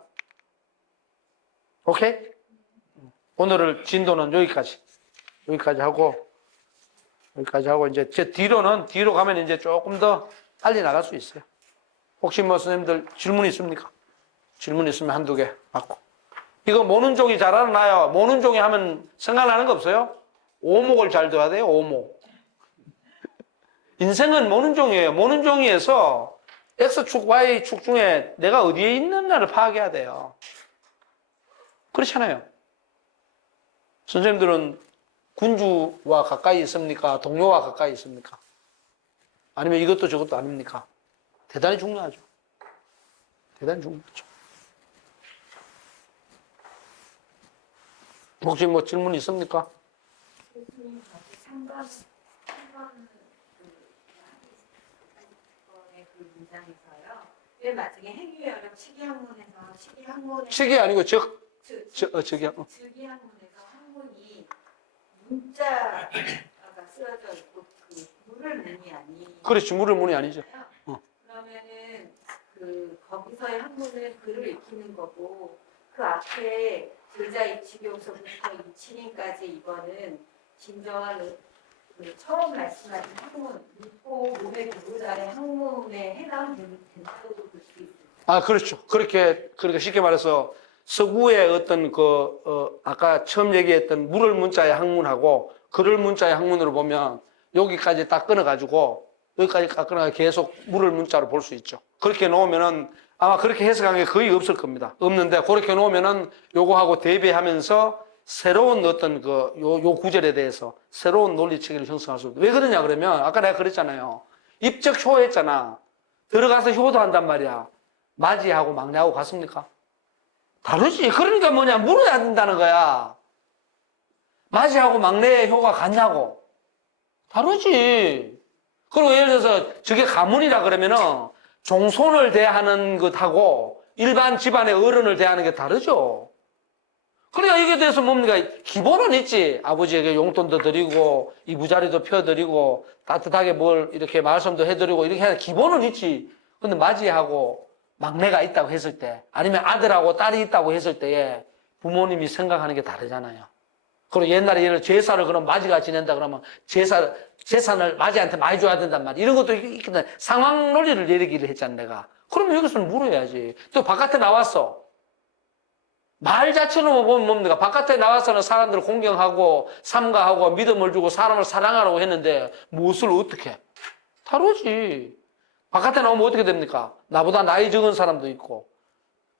오케이? 오늘 진도는 여기까지 하고 이제 제 뒤로 가면 이제 조금 더 빨리 나갈 수 있어요. 혹시 뭐 선생님들 질문 있습니까? 질문 있으면 한두 개 받고. 이거 모는 종이 잘 알아놔요. 모는 종이 하면 생각나는 거 없어요? 오목을 잘 둬야 돼요, 오목. 인생은 모는 종이에요. 모는 종이에서 X축, Y축 중에 내가 어디에 있는가를 파악해야 돼요. 그렇잖아요. 선생님들은 군주와 가까이 있습니까? 동료와 가까이 있습니까? 아니면 이것도 저것도 아닙니까? 대단히 중요하죠. 대단히 중요하죠. 혹시 뭐 질문 있습니까? 교수님, 그 문장에서요. 맨 마지막에 행위의 어렵 시기학문에서 시기 아니고 즉이야. 즉위학문에서 학문이 문자가 쓰여져 있고 그 물을 문이 아니. 그렇지, 물을 문이 아니죠. 그러면은 그 거기서의 학문은 글을 익히는 거고 그 앞에 제자 이치교서부터 이치림까지 이거는 진정한 그 처음 말씀하신 학문, 묻고 몸의 교부자의 학문에 해당된다고도 볼 수 있습니다. 그렇죠. 그렇게 쉽게 말해서 서구의 어떤 아까 처음 얘기했던 물을 문자의 학문하고 글을 문자의 학문으로 보면 여기까지 딱 끊어가지고 여기까지 딱 끊어가지고 계속 물을 문자로 볼 수 있죠. 그렇게 놓으면은 아마 그렇게 해석한 게 거의 없을 겁니다. 없는데 그렇게 놓으면은 요거하고 대비하면서 새로운 어떤 요 구절에 대해서 새로운 논리 체계를 형성할 수 있다. 왜 그러냐 그러면 아까 내가 그랬잖아요. 입적 효 했잖아. 들어가서 효도한단 말이야. 맞이하고 막내하고 같습니까? 다르지. 그러니까 뭐냐 물어야 된다는 거야. 맞이하고 막내의 효가 같냐고. 다르지. 그리고 예를 들어서 저게 가문이라 그러면은 종손을 대하는 것하고 일반 집안의 어른을 대하는 게 다르죠. 그러니까 이게 대해서 뭡니까? 기본은 있지. 아버지에게 용돈도 드리고, 이부자리도 펴드리고, 따뜻하게 뭘 이렇게 말씀도 해드리고, 이렇게 하는 기본은 있지. 근데 맞이하고 막내가 있다고 했을 때, 아니면 아들하고 딸이 있다고 했을 때에 부모님이 생각하는 게 다르잖아요. 그리고 옛날에 예를 제사를 그럼 맞이가 지낸다 그러면 재산을 맞이한테 많이 줘야 된단 말이야. 이런 것도 있거든. 상황 논리를 얘기를 했잖아, 내가. 그러면 여기서는 물어야지. 또 바깥에 나왔어. 말 자체로 보면 뭡니까? 바깥에 나와서는 사람들을 공경하고 삼가하고 믿음을 주고 사람을 사랑하라고 했는데 무엇을 어떻게? 다르지. 바깥에 나오면 어떻게 됩니까? 나보다 나이 적은 사람도 있고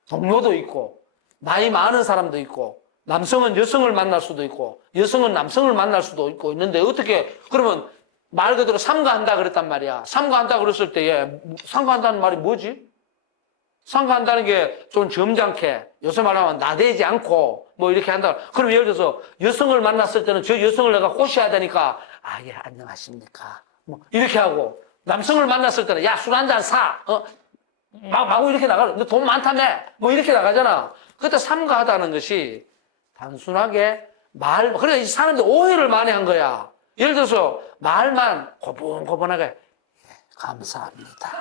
동료도 있고 나이 많은 사람도 있고 남성은 여성을 만날 수도 있고 여성은 남성을 만날 수도 있고 있는데 어떻게 그러면 말 그대로 삼가한다 그랬단 말이야. 삼가한다 그랬을 때에 삼가한다는 말이 뭐지? 삼가한다는 게 좀 점잖게 요새 말하면 나대지 않고 뭐 이렇게 한다. 그럼 예를 들어서 여성을 만났을 때는 저 여성을 내가 꼬셔야 되니까 예 안녕하십니까 뭐 이렇게 하고 남성을 만났을 때는 야 술 한잔 사 마구 이렇게 나가. 너 돈 많다며 뭐 이렇게 나가잖아. 그때 삼가하다는 것이 단순하게 그래 사람들 오해를 많이 한 거야. 예를 들어서 말만 고분고분하게 감사합니다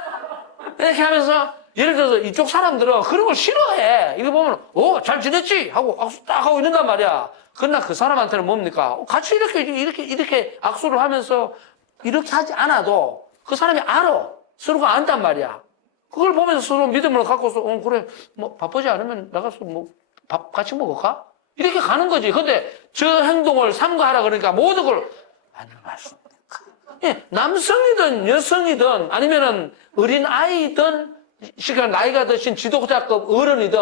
이렇게 하면서 예를 들어서 이쪽 사람들은 그런 걸 싫어해. 이거 보면 잘 지냈지 하고 악수 딱 하고 있는단 말이야. 그러나 그 사람한테는 뭡니까? 같이 이렇게 악수를 하면서 이렇게 하지 않아도 그 사람이 알아. 서로가 안단 말이야. 그걸 보면서 서로 믿음을 갖고서 그래 뭐 바쁘지 않으면 나가서 뭐 밥 같이 먹을까? 이렇게 가는 거지. 근데 저 행동을 삼가하라 그러니까 모든 걸 안녕하십니까? 예, 남성이든 여성이든 아니면은 어린 아이든 시간 나이가 드신 지도자급 어른이든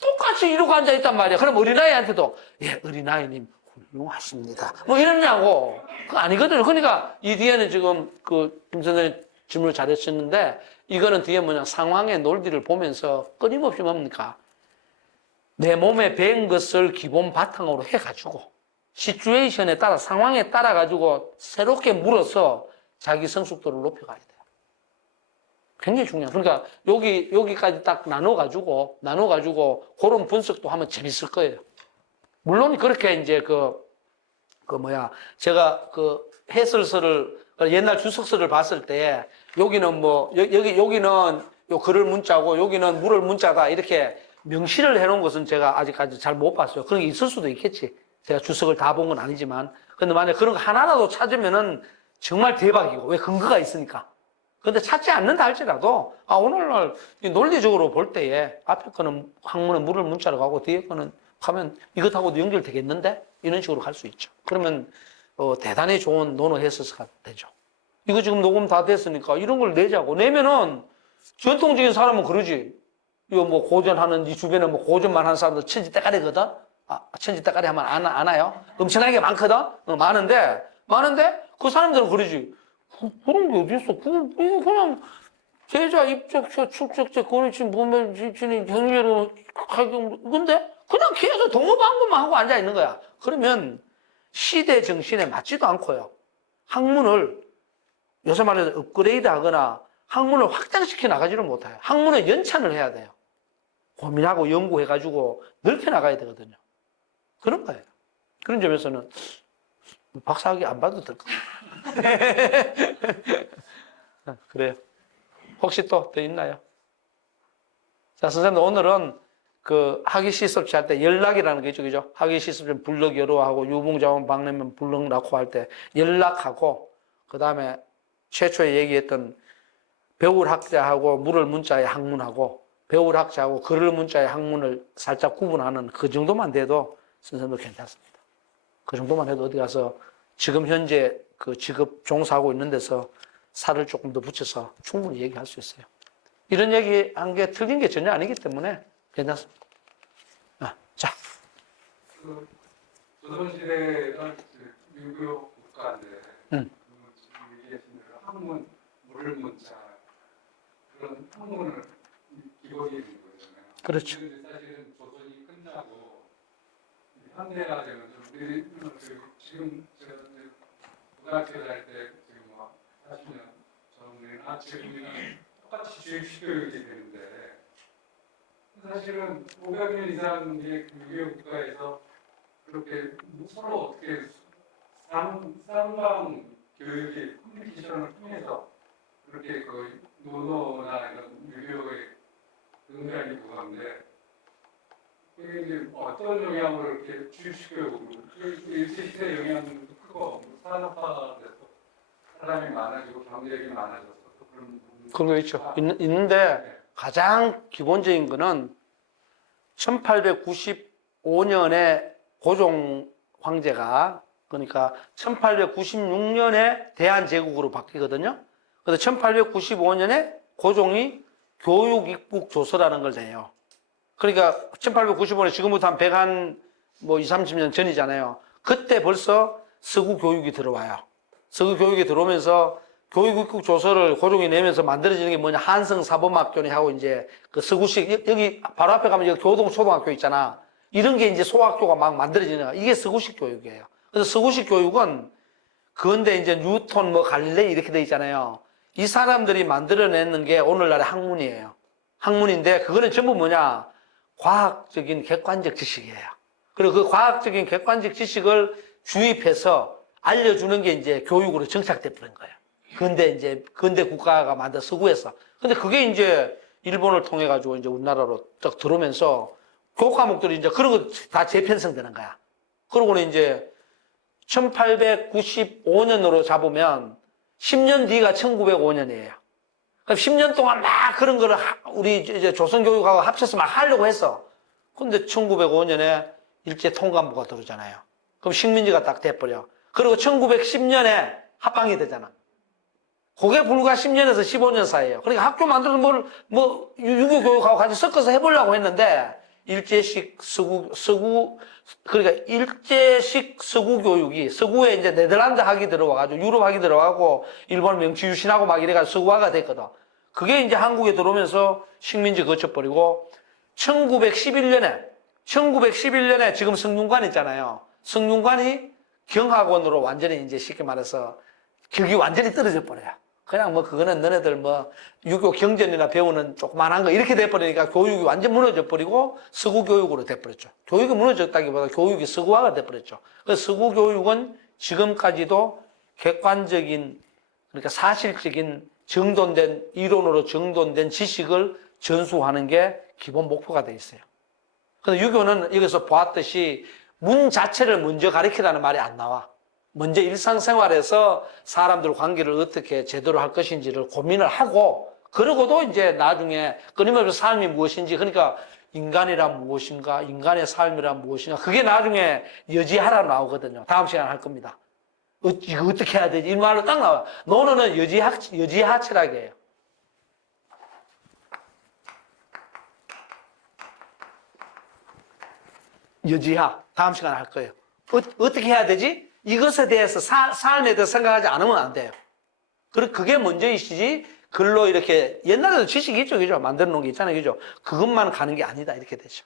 똑같이 이러고 앉아있단 말이야. 그럼 어린아이한테도, 예, 어린아이님, 훌륭하십니다. 뭐 이러냐고. 그거 아니거든요. 그러니까 이 뒤에는 지금 김 선생님 질문을 잘했었는데, 이거는 뒤에 뭐냐, 상황의 논리를 보면서 끊임없이 뭡니까? 내 몸에 배운 것을 기본 바탕으로 해가지고, 시츄에이션에 따라, 상황에 따라가지고 새롭게 물어서 자기 성숙도를 높여가야 돼요. 굉장히 중요해요. 그러니까 여기까지 딱 나눠가지고 그런 분석도 하면 재밌을 거예요. 물론 그렇게 이제 제가 해설서를, 옛날 주석서를 봤을 때 여기는 여기는 요 글을 문자고 여기는 물을 문자다 이렇게 명시를 해놓은 것은 제가 아직까지 잘 못 봤어요. 그런 게 있을 수도 있겠지. 제가 주석을 다 본 건 아니지만. 근데 만약에 그런 거 하나라도 찾으면은 정말 대박이고. 왜? 근거가 있으니까. 근데 찾지 않는다 할지라도, 오늘날 논리적으로 볼 때에 앞에 거는 항문에 물을 문자로 가고 뒤에 거는 하면 이것하고도 연결되겠는데? 이런 식으로 갈 수 있죠. 그러면, 대단히 좋은 논어 해설서가 되죠. 이거 지금 녹음 다 됐으니까 이런 걸 내자고. 내면은 전통적인 사람은 그러지. 이거 뭐 고전하는, 이 주변에 뭐 고전만 하는 사람들 천지대가리거든? 천지대가리 하면 아나요? 엄청나게 많거든? 많은데 그 사람들은 그러지. 그런 게 어딨어? 그냥 제자 입적처 출적처 권위치 보면지니 경례로 가격 근데 그냥 계속 동어방법만 하고 앉아 있는 거야. 그러면 시대 정신에 맞지도 않고요. 학문을 요새 말해서 업그레이드하거나 학문을 확장시켜 나가지를 못해요. 학문을 연찬을 해야 돼요. 고민하고 연구해가지고 넓혀 나가야 되거든요. 그런 거예요. 그런 점에서는 박사학위 안 봐도 될 것 같아요. 그래요. 혹시 또 있나요? 자, 선생님 오늘은 학위 시습 취할 때 연락이라는 게 있죠, 그죠? 학위 시습 좀 불력 여로하고 유봉자원 박내면 불력 낳고 할 때 연락하고 그 다음에 최초에 얘기했던 배울 학자하고 물을 문자의 학문하고 배울 학자하고 글을 문자의 학문을 살짝 구분하는 그 정도만 돼도 선생님도 괜찮습니다. 그 정도만 해도 어디 가서 지금 현재 그 직업 종사하고 있는 데서 살을 조금 더 붙여서 충분히 얘기할 수 있어요. 이런 얘기 한 게 틀린 게 전혀 아니기 때문에 괜찮습니다. 자. 조선시대는 유교 국가인데, 지금 얘기하신 대로 학문, 물을 문자, 그런 학문을 기본이 있는 거잖아요. 그렇죠. 사실은 조선이 끝나고 현대가 되면서 우리 지금 제가 고등학교 다닐 때 지금 40년 전이나 지금이나 똑같이 주입식 교육이 되는데 사실은 500년 이상의 유교 국가에서 그렇게 서로 어떻게 쌍방 교육의 커뮤니케이션을 통해서 그렇게 논어나 이런 유교의 응가이 부과인데 그게 이제 어떤 영향으로 이렇게 주입식 교육으로 일제시대 영향도 크고 산업화돼서 사람이 많아지고 경제력이 많아져서 그런 거 있죠. 있는데 가장 기본적인 거는 1895년에 고종 황제가 그러니까 1896년에 대한제국으로 바뀌거든요. 그래서 1895년에 고종이 교육입국조서라는 걸 내요. 그러니까 1895년에 지금부터 한 20, 30년 전이잖아요. 그때 벌써 서구 교육이 들어와요. 서구 교육이 들어오면서 교육입국조서를 고종이 내면서 만들어지는 게 뭐냐. 한성사범학교니 하고 이제 그 서구식, 여기 바로 앞에 가면 여기 교동초등학교 있잖아. 이런 게 이제 소학교가 막 만들어지는 거야. 이게 서구식 교육이에요. 그래서 서구식 교육은 그런데 이제 뉴턴 갈릴레이 이렇게 돼 있잖아요. 이 사람들이 만들어내는 게 오늘날의 학문이에요. 학문인데 그거는 전부 뭐냐. 과학적인 객관적 지식이에요. 그리고 그 과학적인 객관적 지식을 주입해서 알려주는 게 이제 교육으로 정착돼 버린 거예요. 근대 국가가 만든 서구에서. 근데 그게 이제 일본을 통해 가지고 이제 우리나라로 딱 들어오면서 교육 과목들이 이제 그런 거 다 재편성되는 거야. 그러고는 이제 1895년으로 잡으면 10년 뒤가 1905년이에요. 그럼 10년 동안 막 그런 거를 우리 이제 조선교육하고 합쳐서 막 하려고 했어. 근데 1905년에 일제통감부가 들어오잖아요. 그럼 식민지가 딱 돼버려. 그리고 1910년에 합방이 되잖아. 그게 불과 10년에서 15년 사이에요. 그러니까 학교 만들어서 유교 교육하고 같이 섞어서 해보려고 했는데, 일제식 그러니까 일제식 서구 교육이, 서구에 이제 네덜란드 학이 들어와가지고, 유럽 학이 들어가고, 일본 명치 유신하고 막 이래가지고 서구화가 됐거든. 그게 이제 한국에 들어오면서 식민지 거쳐버리고, 1911년에 지금 성균관 있잖아요. 성균관이 경학원으로 완전히 이제 쉽게 말해서 격이 완전히 떨어져 버려요. 그냥 그거는 너네들 유교 경전이나 배우는 조그만한 거 이렇게 돼버리니까 교육이 완전 무너져 버리고 서구 교육으로 돼버렸죠. 교육이 무너졌다기보다 교육이 서구화가 돼버렸죠. 그래서 서구 교육은 지금까지도 객관적인, 그러니까 사실적인 정돈된, 이론으로 정돈된 지식을 전수하는 게 기본 목표가 돼 있어요. 근데 유교는 여기서 보았듯이 문 자체를 먼저 가르치라는 말이 안 나와. 먼저 일상생활에서 사람들 관계를 어떻게 제대로 할 것인지를 고민을 하고, 그러고도 이제 나중에 끊임없이 삶이 무엇인지, 그러니까 인간이란 무엇인가, 인간의 삶이란 무엇인가, 그게 나중에 여지하라 나오거든요. 다음 시간에 할 겁니다. 이거 어떻게 해야 되지? 이 말로 딱 나와요. 논어는 여지하 철학이에요. 여지하. 다음 시간에 할 거예요. 어떻게 해야 되지? 이것에 대해서 삶에 대해서 생각하지 않으면 안 돼요. 그게 먼저이시지, 글로 이렇게, 옛날에도 지식이 있죠, 그죠? 만들어 놓은 게 있잖아요, 그죠? 그것만 가는 게 아니다, 이렇게 되죠.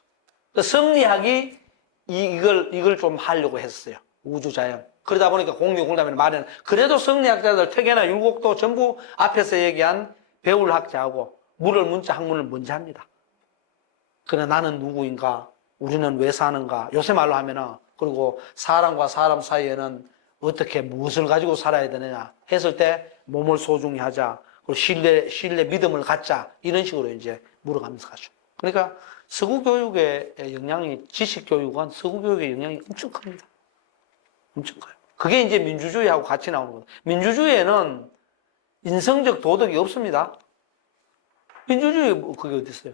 성리학이 이걸 좀 하려고 했어요. 우주자연. 그러다 보니까 공유공담이나 마련. 그래도 성리학자들, 퇴계나 율곡도 전부 앞에서 얘기한 배울 학자하고 물을 문자 학문을 먼저 합니다. 그래, 나는 누구인가? 우리는 왜 사는가? 요새 말로 하면은, 그리고 사람과 사람 사이에는 어떻게 무엇을 가지고 살아야 되느냐 했을 때 몸을 소중히 하자. 그리고 신뢰, 믿음을 갖자. 이런 식으로 이제 물어가면서 가죠. 그러니까 서구 교육의 영향이, 지식 교육은 서구 교육의 영향이 엄청 큽니다. 엄청 커요. 그게 이제 민주주의하고 같이 나오는 거예요. 민주주의에는 인성적 도덕이 없습니다. 민주주의 그게 어디 있어요?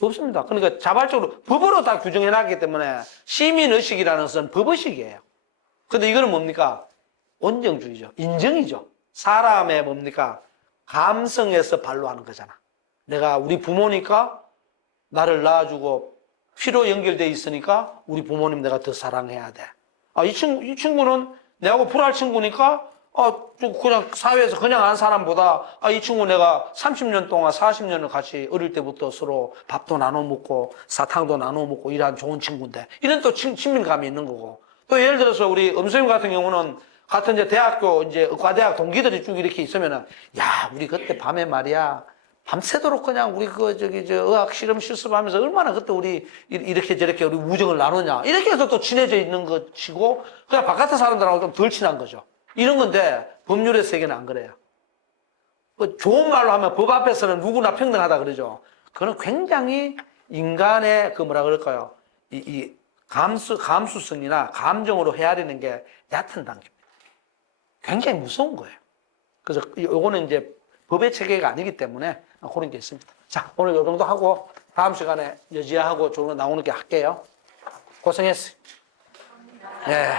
없습니다. 그러니까 자발적으로 법으로 다 규정해놨기 때문에 시민의식이라는 것은 법의식이에요. 근데 이거는 뭡니까? 온정주의죠. 인정이죠. 사람의 뭡니까? 감성에서 발로하는 거잖아. 내가 우리 부모니까 나를 낳아주고 피로 연결돼 있으니까 우리 부모님 내가 더 사랑해야 돼. 이 친구는 내하고 불알 친구니까 좀 그냥 사회에서 그냥 안 사람보다 이 친구 내가 30년 동안 40년을 같이 어릴 때부터 서로 밥도 나눠 먹고 사탕도 나눠 먹고 이런 좋은 친구인데 이런 또 친밀감이 있는 거고 또 예를 들어서 우리 엄수님 같은 경우는 같은 이제 대학교 이제 의과대학 동기들이 쭉 이렇게 있으면은 야 우리 그때 밤에 말이야 밤새도록 그냥 우리 의학 실험 실습하면서 얼마나 그때 우리 이렇게 저렇게 우리 우정을 나누냐 이렇게 해서 또 친해져 있는 것이고 그냥 바깥의 사람들하고 좀 덜 친한 거죠. 이런 건데 법률의 세계는 안 그래요. 좋은 말로 하면 법 앞에서는 누구나 평등하다 그러죠. 그건 굉장히 인간의 뭐라 그럴까요? 이 감수성이나 감정으로 헤아리는 게 얕은 단계입니다. 굉장히 무서운 거예요. 그래서 요거는 이제 법의 체계가 아니기 때문에 그런 게 있습니다. 자, 오늘 요 정도 하고 다음 시간에 여지하고 좋은 거 나오는 게 할게요. 고생했어요. 네.